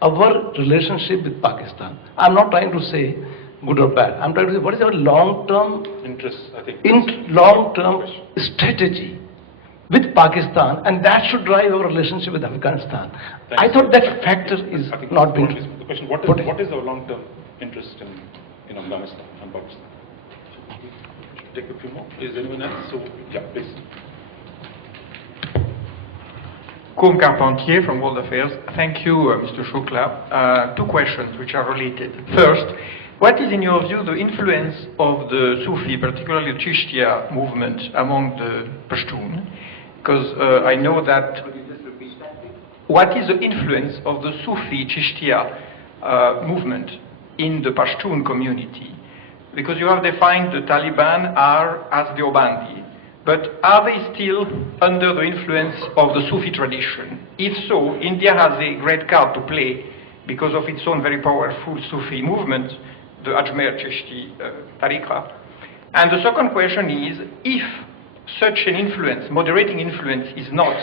our relationship with Pakistan. I'm not trying to say good or bad. I'm trying to say what is our long-term Interest, I think. long-term strategy with Pakistan, and that should drive our relationship with Afghanistan. I thought that factor is not being. The question: what is our long-term interest in Afghanistan and Pakistan? Take a few more. Is anyone else? So, yeah, please. Combe Carpentier from World Affairs. Thank you, Mr. Shukla. Two questions which are related. First, what is, in your view, the influence of the Sufi, particularly the Chishtiya movement, among the Pashtun? Because I know that. What is the influence of the Sufi Chishtiya movement in the Pashtun community? Because you have defined the Taliban as the Obandi, but are they still under the influence of the Sufi tradition? If so, India has a great card to play because of its own very powerful Sufi movement, the Ajmer Chishti Tariqa. And the second question is, if such an influence, moderating influence, is not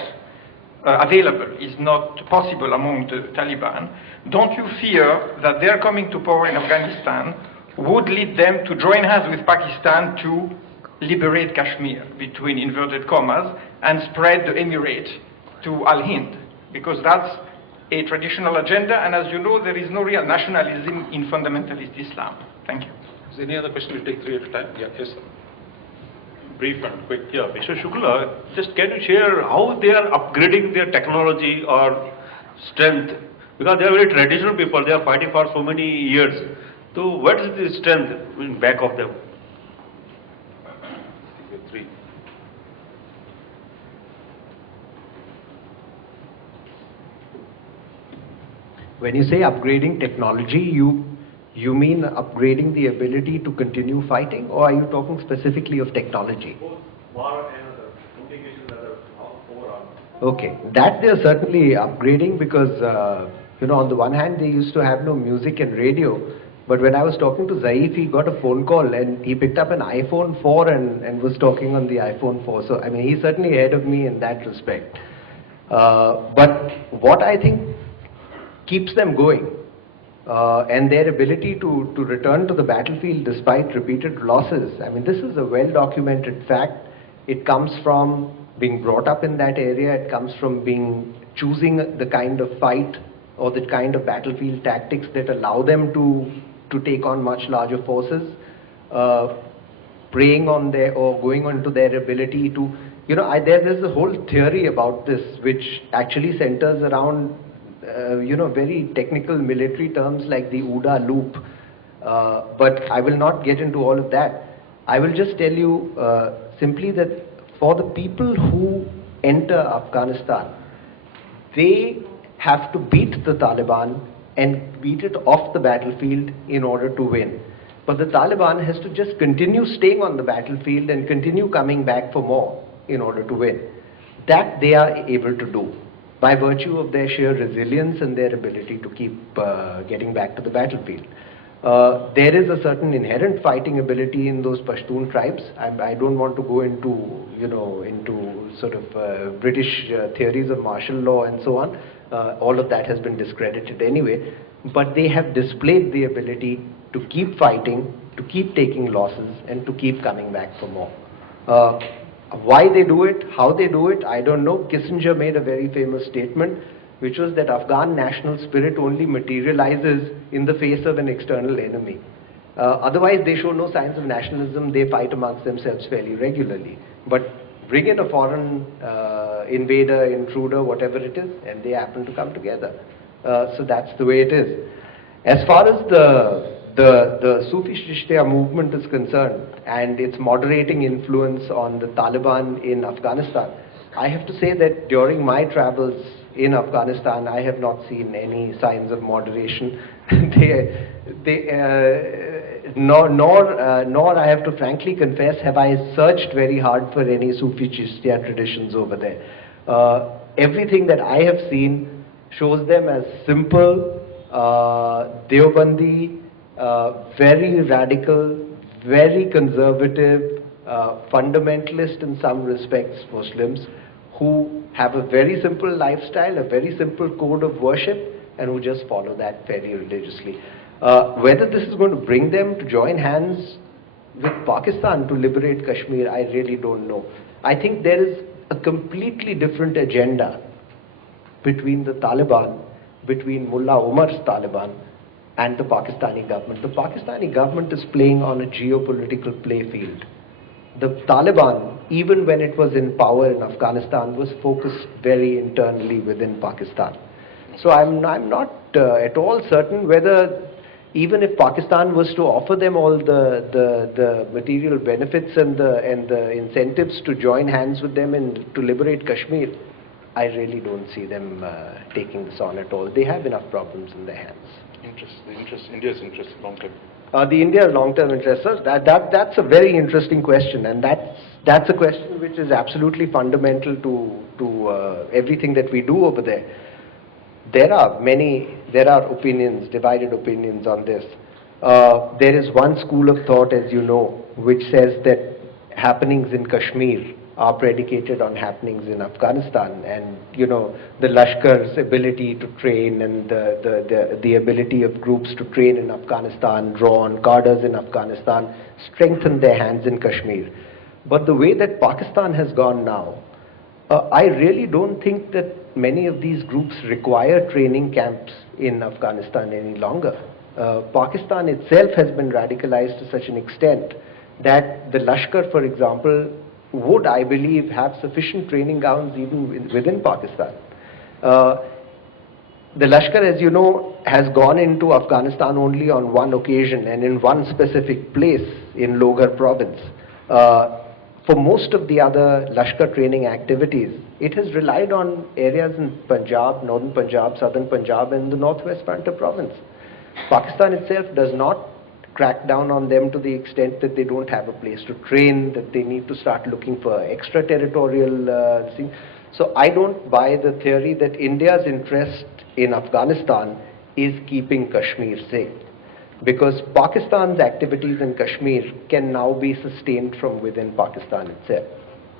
available, is not possible among the Taliban, don't you fear that their coming to power in Afghanistan would lead them to join hands with Pakistan to liberate Kashmir, between inverted commas, and spread the emirate to Al-Hind? Because that's a traditional agenda, and as you know, there is no real nationalism in fundamentalist Islam. Thank you. Is there any other question? We'll take three at a time. Yeah, yes, sir. Brief and quick. Yeah, Mr. Shukla, just can you share how they are upgrading their technology or strength? Because they are very traditional people, they are fighting for so many years. So what is the strength in back of them? Three. When you say upgrading technology, you mean upgrading the ability to continue fighting, or are you talking specifically of technology? Both war and other implications overall. Okay, that they are certainly upgrading because, on the one hand, they used to have no music and radio, but when I was talking to Zaif, he got a phone call and he picked up an iPhone 4 and was talking on the iPhone 4. So, I mean, he's certainly ahead of me in that respect. But what I think keeps them going, and their ability to return to the battlefield despite repeated losses. I mean, this is a well-documented fact. It comes from being brought up in that area. It comes from choosing the kind of fight or the kind of battlefield tactics that allow them to take on much larger forces, preying on going on to their ability to, there's a whole theory about this which actually centers around very technical military terms like the OODA loop. But I will not get into all of that. I will just tell you simply that for the people who enter Afghanistan, they have to beat the Taliban and beat it off the battlefield in order to win. But the Taliban has to just continue staying on the battlefield and continue coming back for more in order to win. That they are able to do by virtue of their sheer resilience and their ability to keep getting back to the battlefield. There is a certain inherent fighting ability in those Pashtun tribes. I don't want to go into, into sort of British theories of martial law and so on. All of that has been discredited anyway. But they have displayed the ability to keep fighting, to keep taking losses, and to keep coming back for more. Why they do it, how they do it, I don't know. Kissinger made a very famous statement, which was that Afghan national spirit only materializes in the face of an external enemy. Otherwise, they show no signs of nationalism. They fight amongst themselves fairly regularly. But bring in a foreign invader, intruder, whatever it is, and they happen to come together. So that's the way it is. As far as the Sufi Shishtiya movement is concerned and its moderating influence on the Taliban in Afghanistan, I have to say that during my travels in Afghanistan, I have not seen any signs of moderation. Nor I have to frankly confess, have I searched very hard for any Sufi Shishtiya traditions over there. Everything that I have seen shows them as simple, Deobandi, very radical, very conservative, fundamentalist in some respects Muslims who have a very simple lifestyle, a very simple code of worship, and who just follow that fairly religiously. Whether this is going to bring them to join hands with Pakistan to liberate Kashmir, I really don't know. I think there is a completely different agenda between the Taliban, between Mullah Omar's Taliban and the Pakistani government. The Pakistani government is playing on a geopolitical playfield. The Taliban, even when it was in power in Afghanistan, was focused very internally within Pakistan. So I'm not at all certain whether, even if Pakistan was to offer them all the material benefits and the incentives to join hands with them and to liberate Kashmir, I really don't see them taking this on at all. They have enough problems in their hands. India's interest, long term. The India's long-term interest, sir, that's a very interesting question, and that's a question which is absolutely fundamental to everything that we do over there. There are opinions, divided opinions on this. There is one school of thought, as you know, which says that happenings in Kashmir are predicated on happenings in Afghanistan, and you know, the Lashkar's ability to train and the ability of groups to train in Afghanistan, draw on cadres in Afghanistan, strengthen their hands in Kashmir. But the way that Pakistan has gone now, I really don't think that many of these groups require training camps in Afghanistan any longer. Pakistan itself has been radicalized to such an extent that the Lashkar, for example, would, I believe, have sufficient training grounds even within Pakistan. The Lashkar, as you know, has gone into Afghanistan only on one occasion and in one specific place in Logar province. For most of the other Lashkar training activities, it has relied on areas in Punjab, northern Punjab, southern Punjab, and the northwest Frontier province. Pakistan itself does not crack down on them to the extent that they don't have a place to train, that they need to start looking for extraterritorial things. So I don't buy the theory that India's interest in Afghanistan is keeping Kashmir safe, because Pakistan's activities in Kashmir can now be sustained from within Pakistan itself.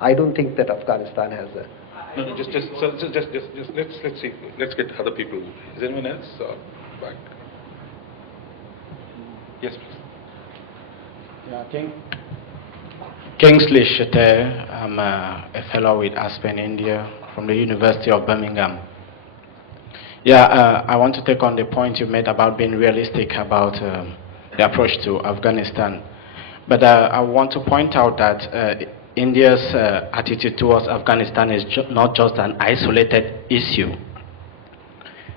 I don't think that Afghanistan has a... No, just let's see. Let's get other people. Is anyone else back? Yes, please. Yeah, Kingsley Sheter. I'm a fellow with Aspen, India, from the University of Birmingham. Yeah, I want to take on the point you made about being realistic about the approach to Afghanistan. But I want to point out that India's attitude towards Afghanistan is not just an isolated issue.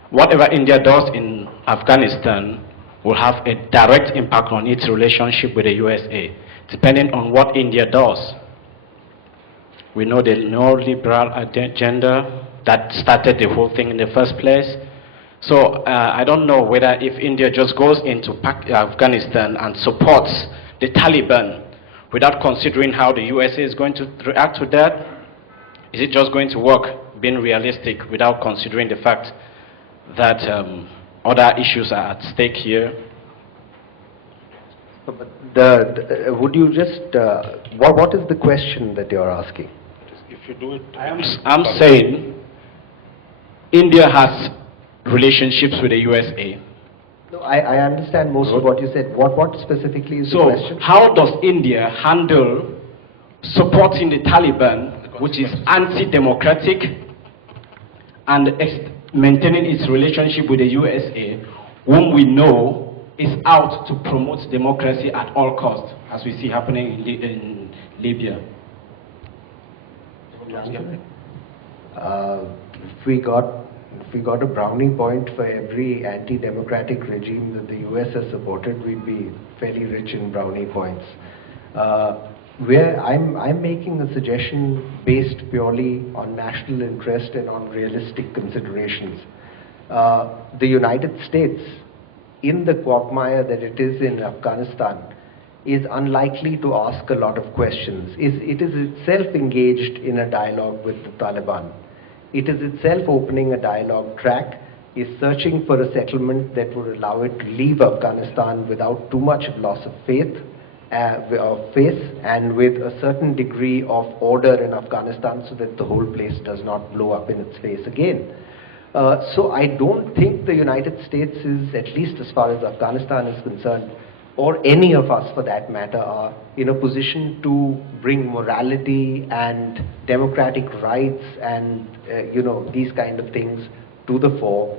Whatever India does in Afghanistan will have a direct impact on its relationship with the USA, depending on what India does. We know the neoliberal agenda that started the whole thing in the first place. So I don't know whether if India just goes into Afghanistan and supports the Taliban without considering how the USA is going to react to that, is it just going to work, being realistic, without considering the fact that other issues are at stake here? Would you just, what is the question that you're asking? If you do it... I'm saying India has relationships with the USA. No, I understand most of what you said. What specifically is the question? So how does India handle supporting the Taliban, which is anti-democratic, and maintaining its relationship with the USA, whom we know is out to promote democracy at all costs, as we see happening in Libya? If we got a brownie point for every anti-democratic regime that the US has supported, we'd be fairly rich in brownie points. I'm making a suggestion based purely on national interest and on realistic considerations. The United States, in the quagmire that it is in Afghanistan, is unlikely to ask a lot of questions. It is itself engaged in a dialogue with the Taliban. It is itself opening a dialogue track, is searching for a settlement that would allow it to leave Afghanistan without too much loss of faith, face, and with a certain degree of order in Afghanistan so that the whole place does not blow up in its face again. So I don't think the United States is, at least as far as Afghanistan is concerned, or any of us for that matter, are in a position to bring morality and democratic rights and these kind of things to the fore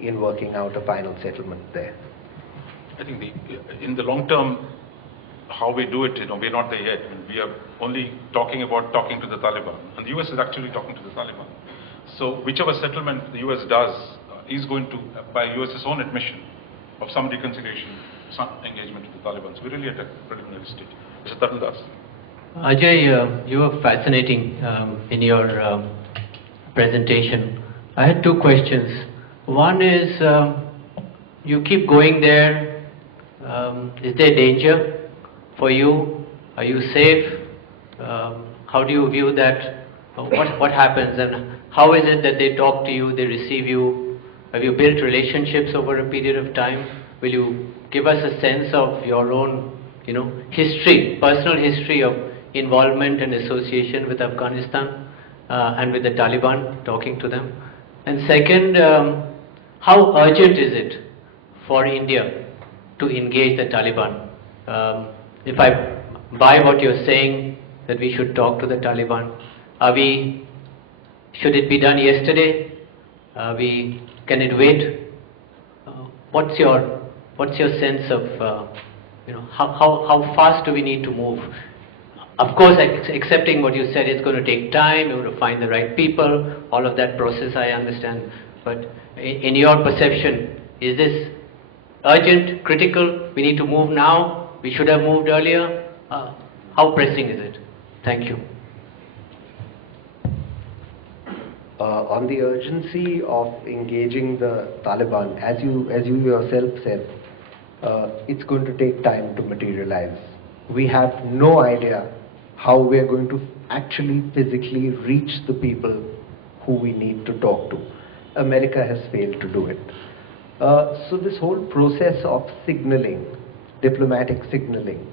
in working out a final settlement there. I think in the long term, how we do it, we're not there yet. I mean, we are only talking about talking to the Taliban, and the US is actually talking to the Taliban. So whichever settlement the US does is going to, by US's own admission, of some reconciliation, some engagement with the Taliban. So we're really at a preliminary stage. Mr. Tarandas. Ajay, you were fascinating in your presentation. I had two questions. One is, you keep going there. Is there danger for you? Are you safe? How do you view that? What happens, and how is it that they talk to you, they receive you? Have you built relationships over a period of time? Will you give us a sense of your own, history, personal history of involvement and association with Afghanistan and with the Taliban, talking to them? And second, how urgent is it for India to engage the Taliban? If I buy what you're saying, that we should talk to the Taliban, should it be done yesterday? Can it wait? What's your sense of, how fast do we need to move? Of course, accepting what you said, it's going to take time, you have to find the right people, all of that process I understand. But in your perception, is this urgent, critical, we need to move now, we should have moved earlier? How pressing is it? Thank you. On the urgency of engaging the Taliban, as you yourself said, it's going to take time to materialize. We have no idea how we are going to actually physically reach the people who we need to talk to. America has failed to do it. So this whole process of signaling, diplomatic signaling,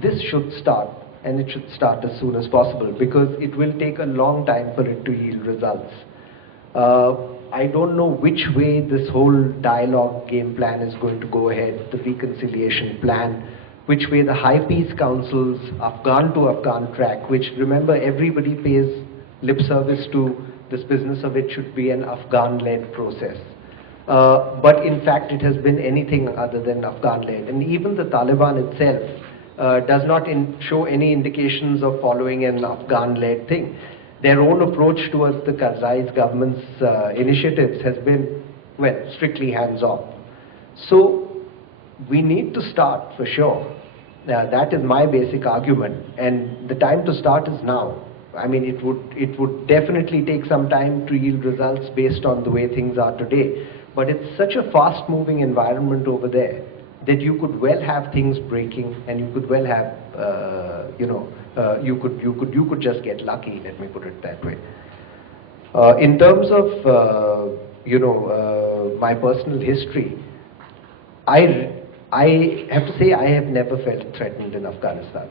this should start, and it should start as soon as possible, because it will take a long time for it to yield results. I don't know which way this whole dialogue game plan is going to go ahead, the reconciliation plan, which way the High Peace Council's Afghan to Afghan track, which, remember, everybody pays lip service to this business of it should be an Afghan-led process. But in fact, it has been anything other than Afghan-led. And even the Taliban itself does not show any indications of following an Afghan-led thing. Their own approach towards the Karzai's government's initiatives has been, well, strictly hands-off. So we need to start, for sure. That is my basic argument, and the time to start is now. I mean, it would definitely take some time to yield results based on the way things are today. But it's such a fast-moving environment over there that you could well have things breaking, and you could well have, you could just get lucky. Let me put it that way. In terms of, my personal history, I have to say I have never felt threatened in Afghanistan.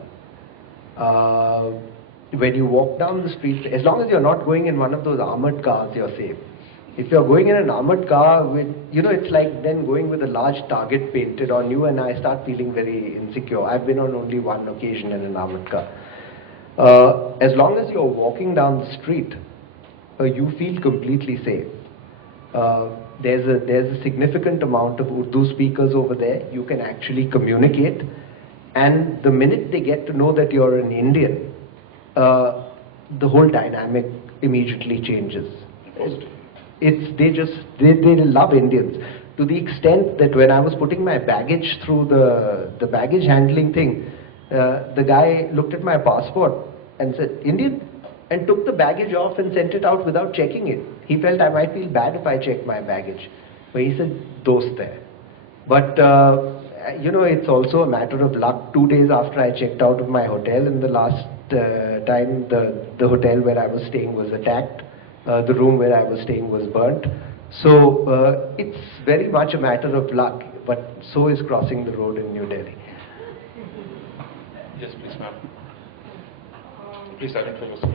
When you walk down the street, as long as you're not going in one of those armored cars, you're safe. If you're going in an armored car with, it's like then going with a large target painted on you, and I start feeling very insecure. I've been on only one occasion in an armored car. As long as you're walking down the street, you feel completely safe. There's a significant amount of Urdu speakers over there. You can actually communicate, and the minute they get to know that you're an Indian, the whole dynamic immediately changes. They love Indians, to the extent that when I was putting my baggage through the baggage handling thing, the guy looked at my passport and said, "Indian?" and took the baggage off and sent it out without checking it. He felt I might feel bad if I checked my baggage. But he said, "Dost hai." But, it's also a matter of luck. 2 days after I checked out of my hotel, and the last time the hotel where I was staying was attacked. The room where I was staying was burnt. So it's very much a matter of luck, but so is crossing the road in New Delhi. Yes, please, ma'am. Please identify yourself.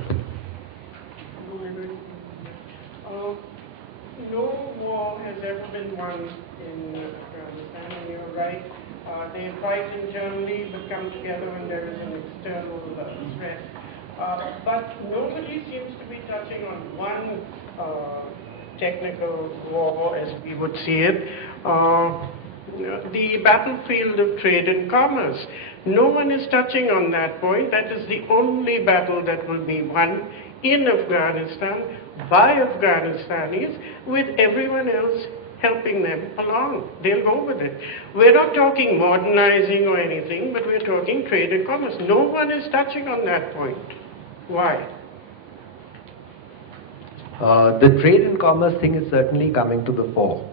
No war has ever been won in Afghanistan, and you're right. They fight internally but come together when there is an external threat. But nobody seems to be touching on one technical war as we would see it. The battlefield of trade and commerce. No one is touching on that point. That is the only battle that will be won in Afghanistan by Afghanistanis, with everyone else helping them along. They'll go with it. We're not talking modernizing or anything, but we're talking trade and commerce. No one is touching on that point. Why? The trade and commerce thing is certainly coming to the fore.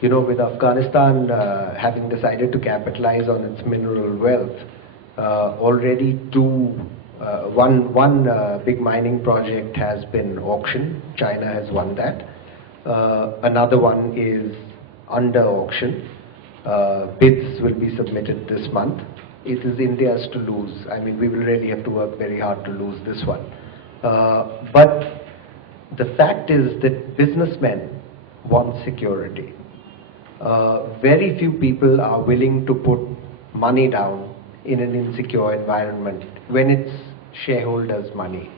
You know, with Afghanistan having decided to capitalize on its mineral wealth, already one big mining project has been auctioned. China has won that. Another one is under auction. Bids will be submitted this month. It is India's to lose. I mean, we will really have to work very hard to lose this one. But the fact is that businessmen want security. Very few people are willing to put money down in an insecure environment when it's shareholders' money.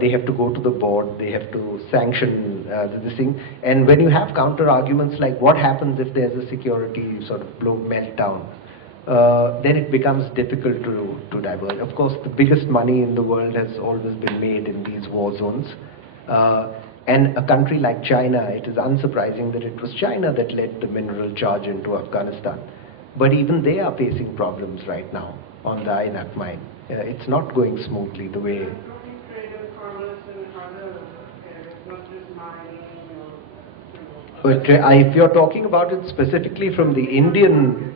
They have to go to the board, they have to sanction this thing. And when you have counter arguments like what happens if there's a security sort of meltdown, then it becomes difficult to diverge. Of course, the biggest money in the world has always been made in these war zones. And a country like China, it is unsurprising that it was China that led the mineral charge into Afghanistan. But even they are facing problems right now on the INAC mine. It's not going smoothly the way. But if you're talking about it specifically from the Indian.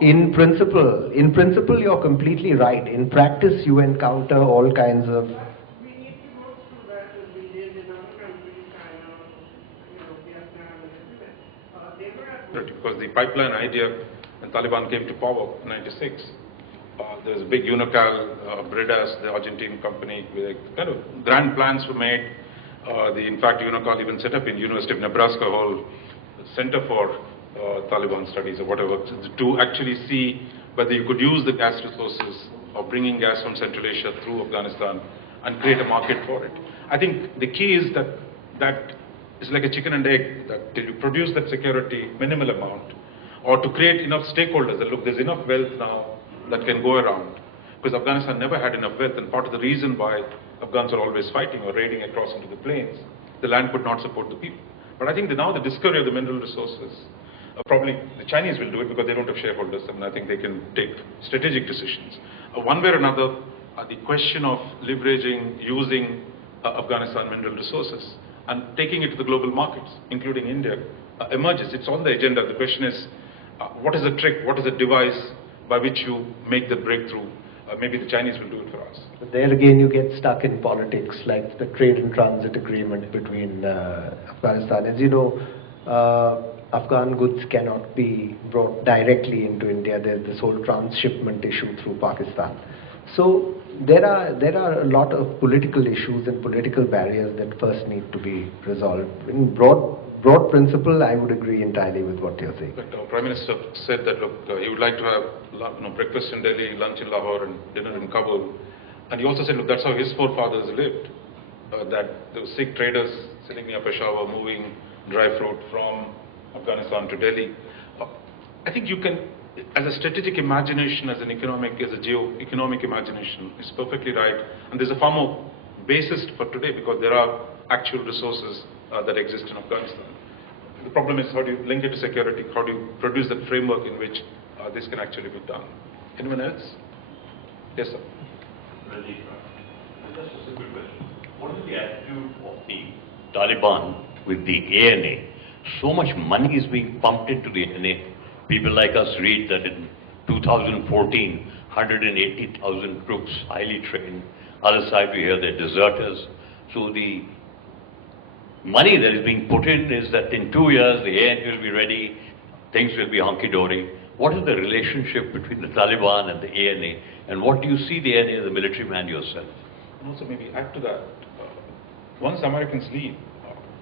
In principle, you're completely right. In practice, you encounter all kinds of. We need to go through that as we did in other countries, China, Vietnam, and everywhere. Because the pipeline idea, when Taliban came to power in '96, there was a big Unocal, Bridas, the Argentine company, with kind of grand plans were made. In fact, Unocal even set up in University of Nebraska a whole center for Taliban studies or whatever, to actually see whether you could use the gas resources of bringing gas from Central Asia through Afghanistan and create a market for it. I think the key is that it's like a chicken and egg, that till you produce that security, minimal amount, or to create enough stakeholders that look, there's enough wealth now that can go around. Because Afghanistan never had enough wealth, and part of the reason why Afghans are always fighting or raiding across into the plains, the land could not support the people. But I think that now the discovery of the mineral resources, probably the Chinese will do it because they don't have shareholders, and I think they can take strategic decisions. One way or another, the question of leveraging, using Afghanistan mineral resources and taking it to the global markets, including India, emerges. It's on the agenda. The question is, what is the trick, what is the device by which you make the breakthrough? Maybe the Chinese will do it for us. But there again, you get stuck in politics, like the trade and transit agreement between Afghanistan. As you know, Afghan goods cannot be brought directly into India. There's this whole transshipment issue through Pakistan. So there are a lot of political issues and political barriers that first need to be resolved. In broad principle, I would agree entirely with what you're saying. But Prime Minister said that, look, he would like to have breakfast in Delhi, lunch in Lahore, and dinner in Kabul. And he also said, look, that's how his forefathers lived. That there were Sikh traders sitting near Peshawar, moving dry fruit from Afghanistan to Delhi. I think you can, as a strategic imagination, as a geo-economic imagination, is perfectly right. And there's a far more basis for today because there are actual resources that exist in Afghanistan. The problem is how do you link it to security? How do you produce that framework in which this can actually be done? Anyone else? Yes, sir. Just a simple question. What is the attitude of the Taliban with the ANA? So much money is being pumped into the ANA. People like us read that in 2014, 180,000 troops, highly trained. Other side we hear they're deserters. So the money that is being put in is that in 2 years the ANP will be ready, things will be hunky-dory. What is the relationship between the Taliban and the ANA, and what do you see the ANA as a military man yourself? And also maybe add to that, once Americans leave,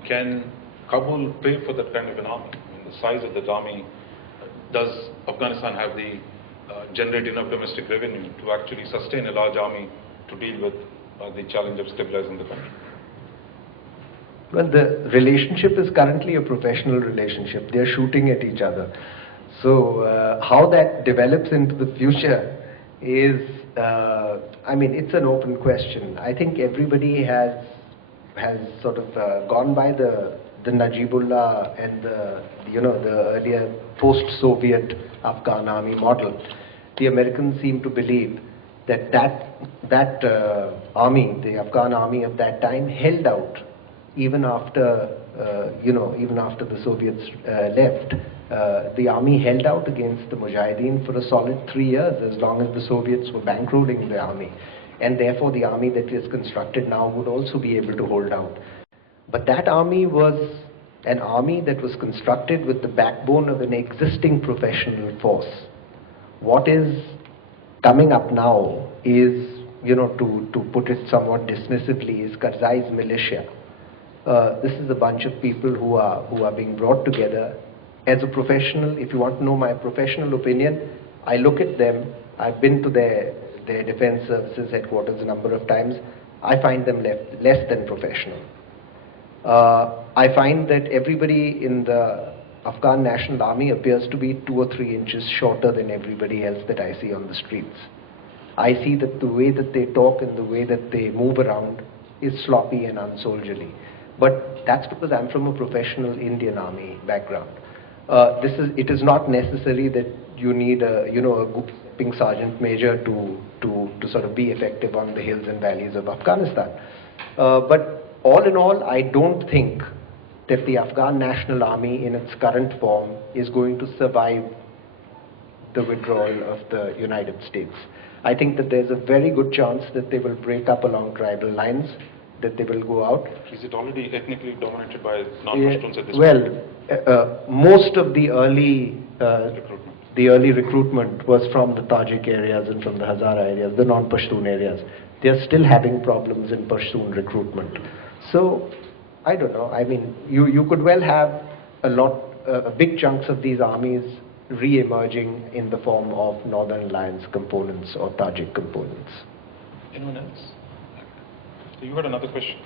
can Kabul pay for that kind of an army? I mean, the size of that army, does Afghanistan have the generate enough domestic revenue to actually sustain a large army to deal with the challenge of stabilizing the country? Well, the relationship is currently a professional relationship. They are shooting at each other. So how that develops into the future is, I mean, it's an open question. I think everybody has sort of gone by the Najibullah and the earlier post-Soviet Afghan army model. The Americans seem to believe that army, the Afghan army of that time, held out even after the Soviets left. The army held out against the Mujahideen for a solid 3 years, as long as the Soviets were bankrolling the army. And therefore the army that is constructed now would also be able to hold out. But that army was an army that was constructed with the backbone of an existing professional force. What is coming up now is, to put it somewhat dismissively, is Karzai's militia. This is a bunch of people who are being brought together. As a professional, if you want to know my professional opinion, I look at them. I've been to their defense services headquarters a number of times. I find them less than professional. I find that everybody in the Afghan National Army appears to be 2 or 3 inches shorter than everybody else that I see on the streets. I see that the way that they talk and the way that they move around is sloppy and unsoldierly. But that's because I'm from a professional Indian Army background. It is not necessary that you need a good sergeant major to sort of be effective on the hills and valleys of Afghanistan. But all in all, I don't think that the Afghan National Army in its current form is going to survive the withdrawal of the United States. I think that there's a very good chance that they will break up along tribal lines, that they will go out. Is it already ethnically dominated by non-Pashtuns at this point? Well, most of the early recruitment was from the Tajik areas and from the Hazara areas, the non-Pashtun areas. They are still having problems in Pashtun recruitment. So, I don't know. I mean, you could well have big chunks of these armies re-emerging in the form of Northern Alliance components or Tajik components. Anyone else? So you had another question.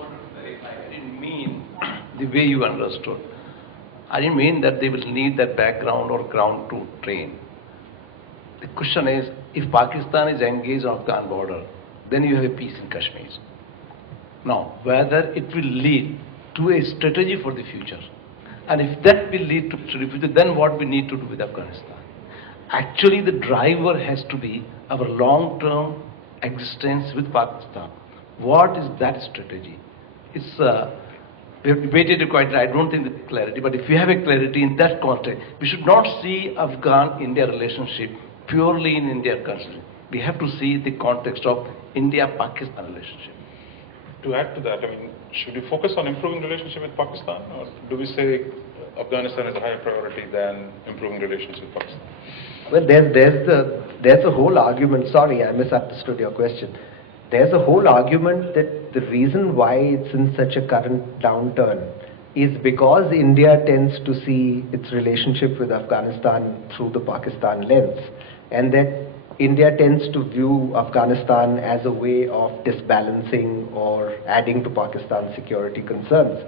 I didn't mean the way you understood. I didn't mean that they will need that background or ground to train. The question is, if Pakistan is engaged on Afghan border, then you have a peace in Kashmir. Now, whether it will lead to a strategy for the future, and if that will lead to the future, then what we need to do with Afghanistan? Actually, the driver has to be our long-term existence with Pakistan. What is that strategy? It's we have debated quite. I don't think there's clarity, but if we have a clarity in that context, we should not see Afghan-India relationship purely in India country. We have to see the context of India-Pakistan relationship. To add to that, I mean, should we focus on improving relationship with Pakistan, or do we say Afghanistan is a higher priority than improving relations with Pakistan? Well, there's a whole argument. Sorry, I misunderstood your question. There's a whole argument that the reason why it's in such a current downturn is because India tends to see its relationship with Afghanistan through the Pakistan lens, and that India tends to view Afghanistan as a way of disbalancing or adding to Pakistan's security concerns.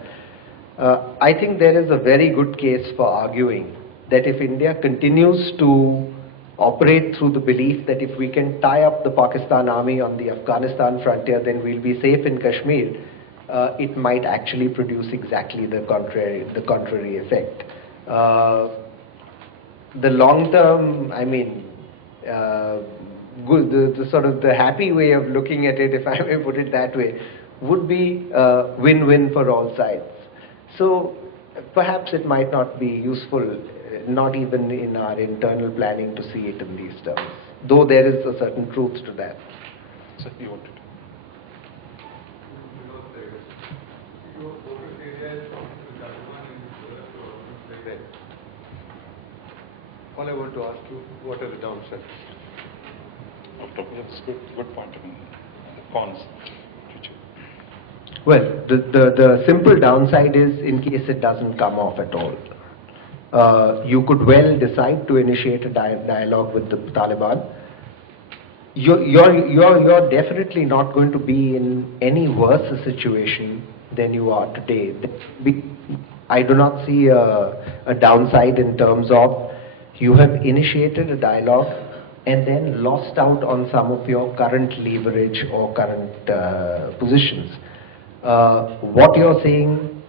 I think there is a very good case for arguing that if India continues to operate through the belief that if we can tie up the Pakistan army on the Afghanistan frontier, then we'll be safe in Kashmir, it might actually produce exactly the contrary effect. The long term, I mean, the sort of the happy way of looking at it, if I may put it that way, would be win-win for all sides. So perhaps it might not be useful, not even in our internal planning, to see it in these terms, though there is a certain truth to that. So you wanted All I want to ask you, what are the downsides? That's good point. I mean, cons. Well, the simple downside is in case it doesn't come off at all. You could well decide to initiate a dialogue with the Taliban. You're definitely not going to be in any worse a situation than you are today. I do not see a downside in terms of you have initiated a dialogue and then lost out on some of your current leverage or current positions. What you're saying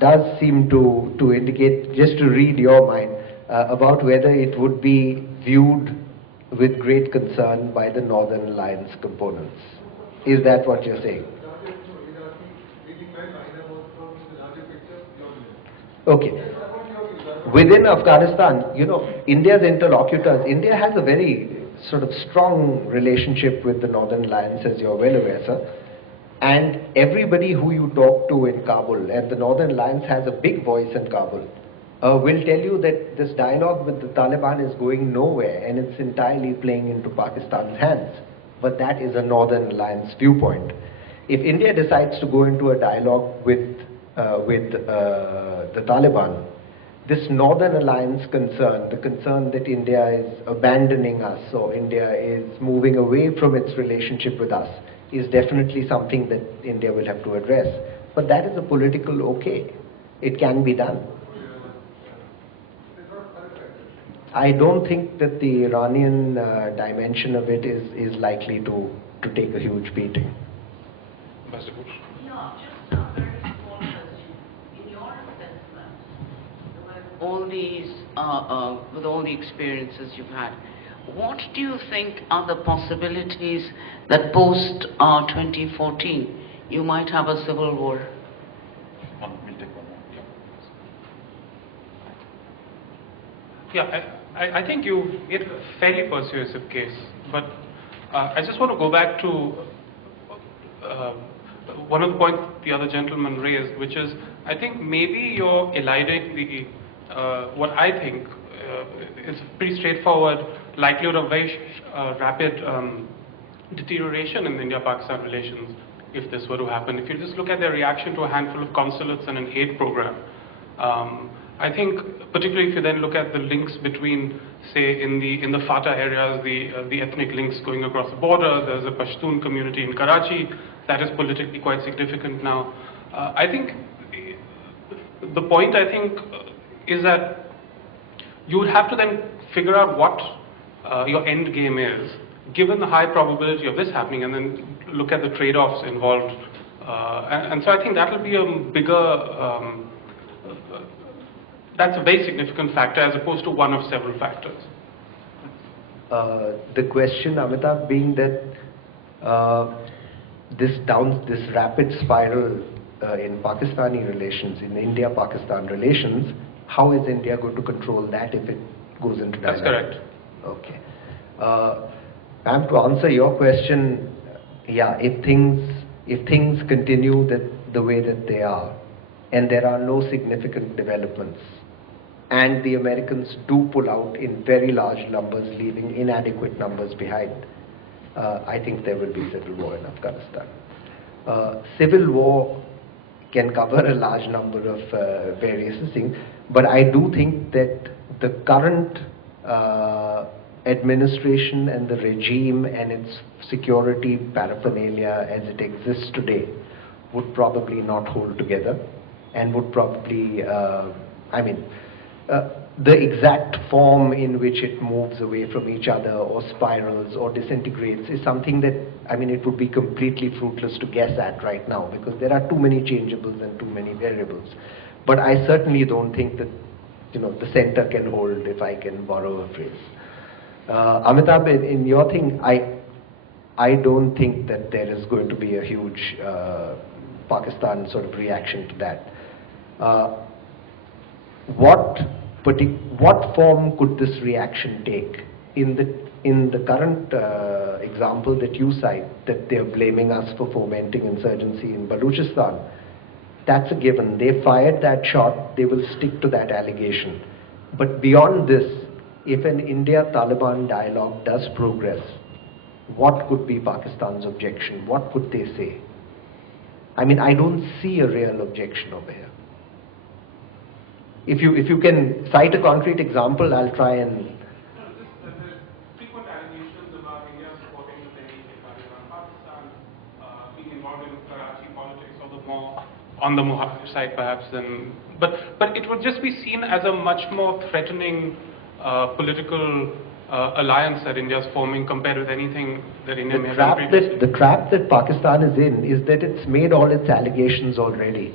does seem to indicate, just to read your mind, about whether it would be viewed with great concern by the Northern Alliance components. Is that what you're saying? Okay. Within Afghanistan, you know, India's interlocutors, India has a very sort of strong relationship with the Northern Alliance, as you're well aware, sir. And everybody who you talk to in Kabul, and the Northern Alliance has a big voice in Kabul, will tell you that this dialogue with the Taliban is going nowhere and it's entirely playing into Pakistan's hands. But that is a Northern Alliance viewpoint. If India decides to go into a dialogue with the Taliban, this Northern Alliance concern, the concern that India is abandoning us or India is moving away from its relationship with us, is definitely something that India will have to address. But that is a political okay. It can be done. I don't think that the Iranian dimension of it is likely to take a huge beating. Yeah, just a very small question. In your assessment, with all the experiences you've had, what do you think are the possibilities that post 2014 you might have a civil war? We'll take one more. Yeah, I think you made a fairly persuasive case, but I just want to go back to one of the points the other gentleman raised, which is I think maybe you're eliding the what I think is pretty straightforward likelihood of very rapid deterioration in India-Pakistan relations if this were to happen. If you just look at their reaction to a handful of consulates and an aid program, I think particularly if you then look at the links between, say, in the FATA areas, the ethnic links going across the border, there's a Pashtun community in Karachi that is politically quite significant now. I think the point, is that you would have to then figure out what your end game is, given the high probability of this happening, and then look at the trade-offs involved. And so I think that will be a bigger, that's a very significant factor as opposed to one of several factors. The question, Amitabh, being that this rapid spiral in Pakistani relations, in India-Pakistan relations, how is India going to control that if it goes into dialogue? That's correct. Okay. Ma'am, to answer your question, yeah, if things continue the way that they are, and there are no significant developments, and the Americans do pull out in very large numbers, leaving inadequate numbers behind, I think there will be civil war in Afghanistan. Civil war can cover a large number of various things, but I do think that the current administration and the regime and its security paraphernalia as it exists today would probably not hold together and would probably, the exact form in which it moves away from each other or spirals or disintegrates is something that, it would be completely fruitless to guess at right now because there are too many changeables and too many variables. But I certainly don't think that, the center can hold, if I can borrow a phrase. Amitabh, in your thing, I don't think that there is going to be a huge Pakistan sort of reaction to that. What form could this reaction take? In the current example that you cite, that they're blaming us for fomenting insurgency in Balochistan, that's a given. They fired that shot, they will stick to that allegation. But beyond this, if an India-Taliban dialogue does progress, what could be Pakistan's objection? What could they say? I mean, I don't see a real objection over here. If you can cite a concrete example, I'll try and... Frequent allegations about India supporting the Taliban Pakistan, being involved in Karachi politics, although more on the Mujahid side perhaps than... But it would just be seen as a much more threatening political alliance that India is forming compared with anything that India may have done previously. The trap that Pakistan is in is that it's made all its allegations already.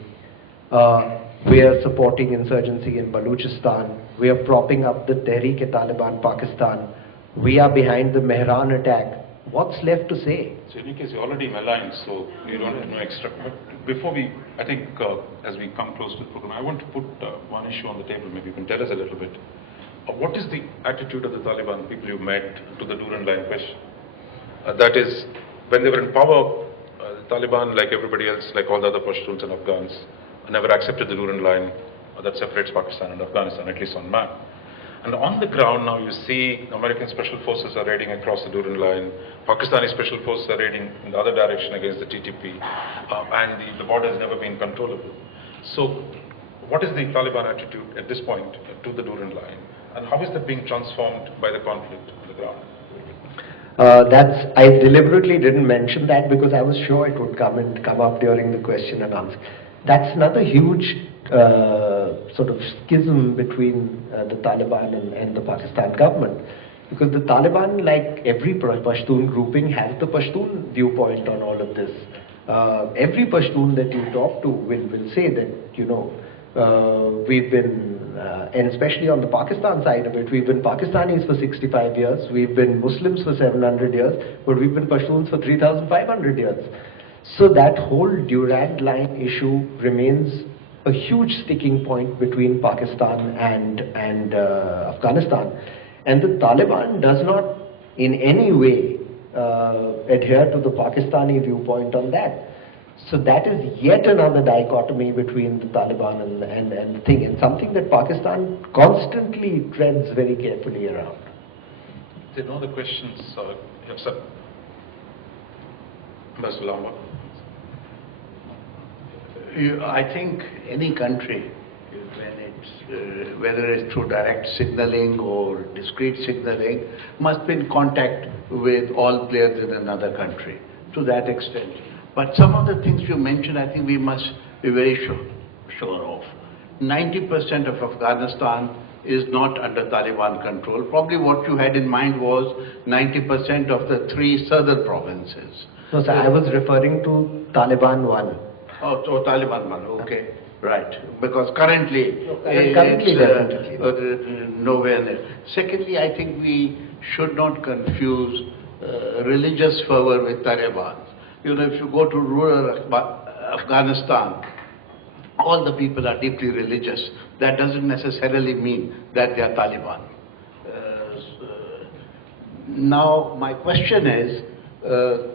We are supporting insurgency in Balochistan. We are propping up the Tehreek-e-Taliban Pakistan. We are behind the Mehran attack. What's left to say? So in any case, you're already maligned, so you don't have no extra. But before we, I think, as we come close to the program, I want to put one issue on the table. Maybe you can tell us a little bit. What is the attitude of the Taliban people you met to the Durand Line question? That is, when they were in power, the Taliban, like everybody else, like all the other Pashtuns and Afghans, never accepted the Durand Line that separates Pakistan and Afghanistan, at least on map. And on the ground now you see American special forces are raiding across the Durand Line, Pakistani special forces are raiding in the other direction against the TTP, and the border has never been controllable. So what is the Taliban attitude at this point to the Durand Line, and how is that being transformed by the conflict on the ground? I deliberately didn't mention that because I was sure it would come up during the question and answer. That's another huge sort of schism between the Taliban and the Pakistan government, because the Taliban, like every Pashtun grouping, has the Pashtun viewpoint on all of this. Every Pashtun that you talk to will say that, you know, we've been, and especially on the Pakistan side of it, we've been Pakistanis for 65 years, we've been Muslims for 700 years, but we've been Pashtuns for 3,500 years. So that whole Durand Line issue remains a huge sticking point between Pakistan and Afghanistan. And the Taliban does not in any way adhere to the Pakistani viewpoint on that. So that is yet another dichotomy between the Taliban and the thing, and something that Pakistan constantly treads very carefully around. There are no other questions? Yes, sir. Ambassador Lamba. I think any country, when it's, whether it's through direct signaling or discrete signaling, must be in contact with all players in another country to that extent. But some of the things you mentioned, I think we must be very sure of. 90% of Afghanistan is not under Taliban control. Probably what you had in mind was 90% of the 3 southern provinces. No, sir, I was referring to Taliban-1. Oh, so Taliban-1, okay. Right, because currently, nowhere near. Secondly, I think we should not confuse religious fervor with Taliban. You know, if you go to rural Afghanistan, all the people are deeply religious. That doesn't necessarily mean that they are Taliban. Now, my question is, the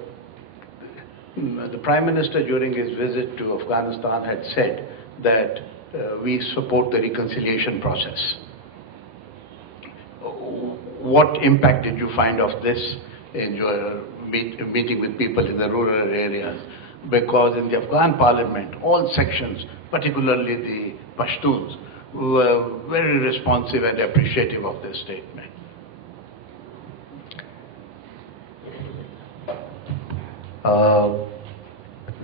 Prime Minister during his visit to Afghanistan had said that we support the reconciliation process. What impact did you find of this in your meeting with people in the rural areas? Because in the Afghan parliament, all sections, particularly the Pashtuns, were very responsive and appreciative of this statement.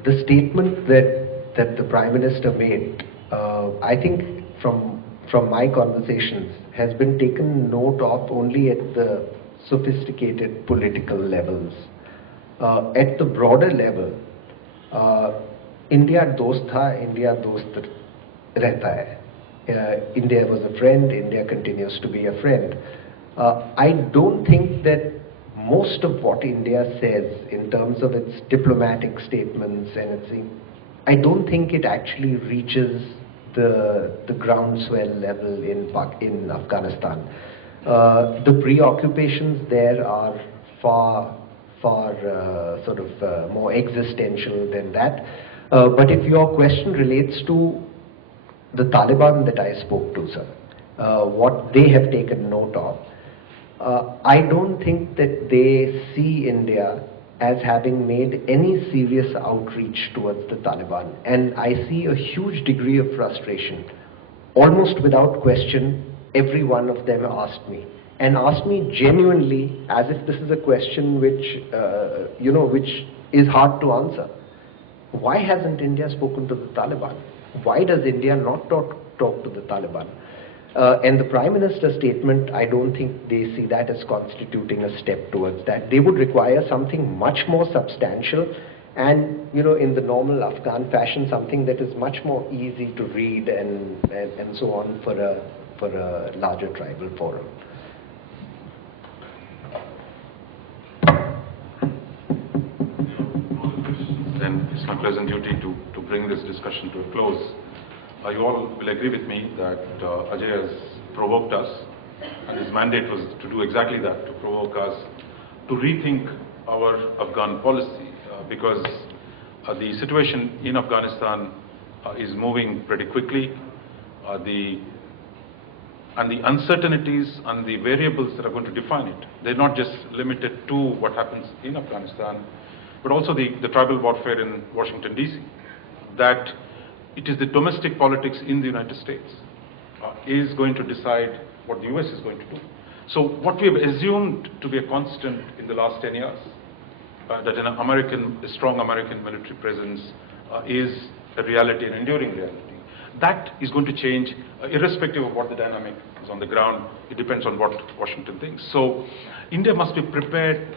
The statement that the Prime Minister made, I think from my conversations, has been taken note of only at the sophisticated political levels. At the broader level, India dost tha, India dost rehta hai. India was a friend, India continues to be a friend. I don't think that most of what India says in terms of its diplomatic statements and its, I don't think it actually reaches the groundswell level in Afghanistan. The preoccupations there are far sort of more existential than that. But if your question relates to the Taliban that I spoke to, sir, what they have taken note of, I don't think that they see India as having made any serious outreach towards the Taliban. And I see a huge degree of frustration. Almost without question, every one of them asked me. And asked me genuinely, as if this is a question which, which is hard to answer. Why hasn't India spoken to the Taliban? Why does India not talk to the Taliban? And the Prime Minister's statement, I don't think they see that as constituting a step towards that. They would require something much more substantial and, in the normal Afghan fashion, something that is much more easy to read and so on for a larger tribal forum. Then it's my pleasant duty to bring this discussion to a close. You all will agree with me that Ajay has provoked us, and his mandate was to do exactly that, to provoke us to rethink our Afghan policy, because the situation in Afghanistan is moving pretty quickly. The uncertainties and the variables that are going to define it, they're not just limited to what happens in Afghanistan, but also the tribal warfare in Washington, D.C., that it is the domestic politics in the United States is going to decide what the US is going to do. So what we have assumed to be a constant in the last 10 years, that a strong American military presence is a reality, an enduring reality, that is going to change irrespective of what the dynamic is on the ground. It depends on what Washington thinks. So India must be prepared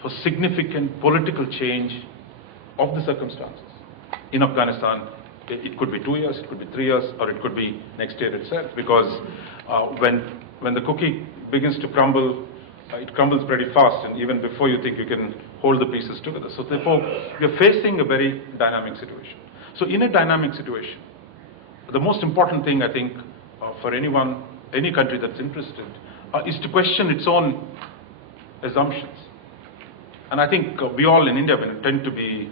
for significant political change of the circumstances in Afghanistan. It could be 2 years, it could be 3 years, or it could be next year itself, because when the cookie begins to crumble, it crumbles pretty fast, and even before you think you can hold the pieces together. So therefore, we are facing a very dynamic situation. So in a dynamic situation, the most important thing, I think, for anyone, any country that's interested, is to question its own assumptions. And I think we all in India tend to be,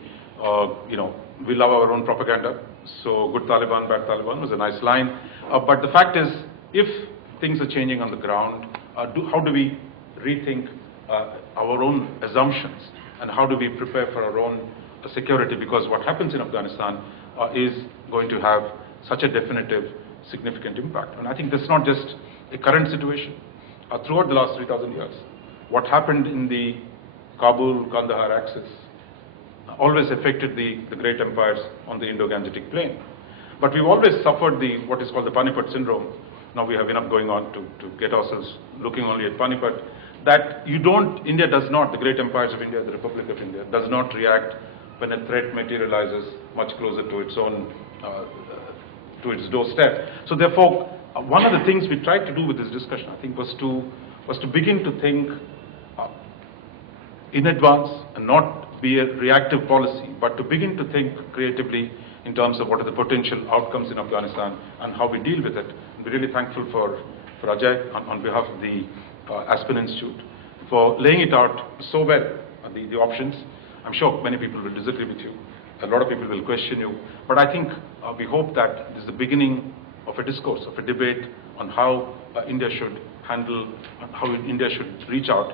we love our own propaganda. So good Taliban, bad Taliban was a nice line. But the fact is, if things are changing on the ground, how do we rethink our own assumptions? And how do we prepare for our own security? Because what happens in Afghanistan is going to have such a definitive, significant impact. And I think that's not just a current situation. Throughout the last 3,000 years, what happened in the Kabul-Kandahar axis always affected the great empires on the Indo-Gangetic plain. But we've always suffered what is called the Panipat syndrome. Now we have enough going on to get ourselves looking only at Panipat. That India does not, the great empires of India, the Republic of India, does not react when a threat materializes much closer to its own, to its doorstep. So therefore, one of the things we tried to do with this discussion, I think, was to begin to think in advance and not be a reactive policy, but to begin to think creatively in terms of what are the potential outcomes in Afghanistan and how we deal with it. We're really thankful for Ajay on behalf of the Aspen Institute for laying it out so well, the options. I'm sure many people will disagree with you. A lot of people will question you. But I think we hope that this is the beginning of a discourse, of a debate on how India should handle, how India should reach out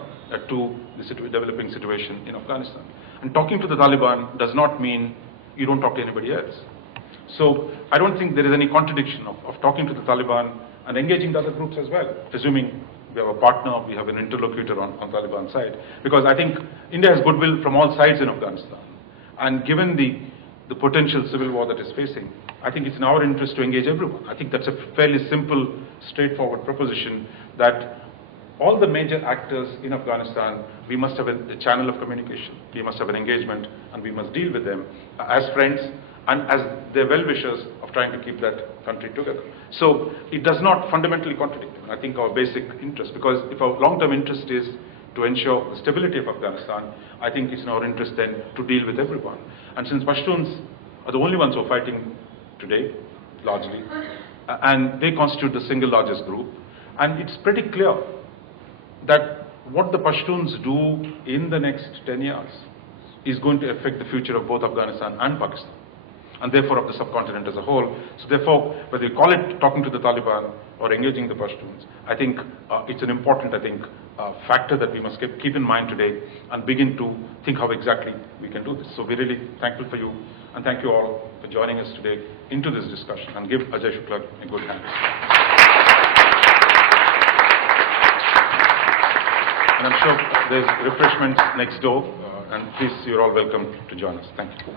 to the developing situation in Afghanistan. And talking to the Taliban does not mean you don't talk to anybody else. So I don't think there is any contradiction of talking to the Taliban and engaging the other groups as well, presuming we have a partner, we have an interlocutor on Taliban side. Because I think India has goodwill from all sides in Afghanistan. And given the potential civil war that is facing, I think it's in our interest to engage everyone. I think that's a fairly simple, straightforward proposition that all the major actors in Afghanistan, we must have a channel of communication. We must have an engagement, and we must deal with them as friends and as their well-wishers of trying to keep that country together. So it does not fundamentally contradict, I think, our basic interest, because if our long-term interest is to ensure the stability of Afghanistan, I think it's in our interest then to deal with everyone. And since Pashtuns are the only ones who are fighting today, largely, and they constitute the single largest group, and it's pretty clear that what the Pashtuns do in the next 10 years is going to affect the future of both Afghanistan and Pakistan, and therefore of the subcontinent as a whole. So therefore, whether you call it talking to the Taliban or engaging the Pashtuns, I think it's an important, factor that we must keep in mind today and begin to think how exactly we can do this. So we're really thankful for you, and thank you all for joining us today into this discussion, and give Ajai Shukla a good hand. And I'm sure there's refreshments next door, and please, you're all welcome to join us. Thank you.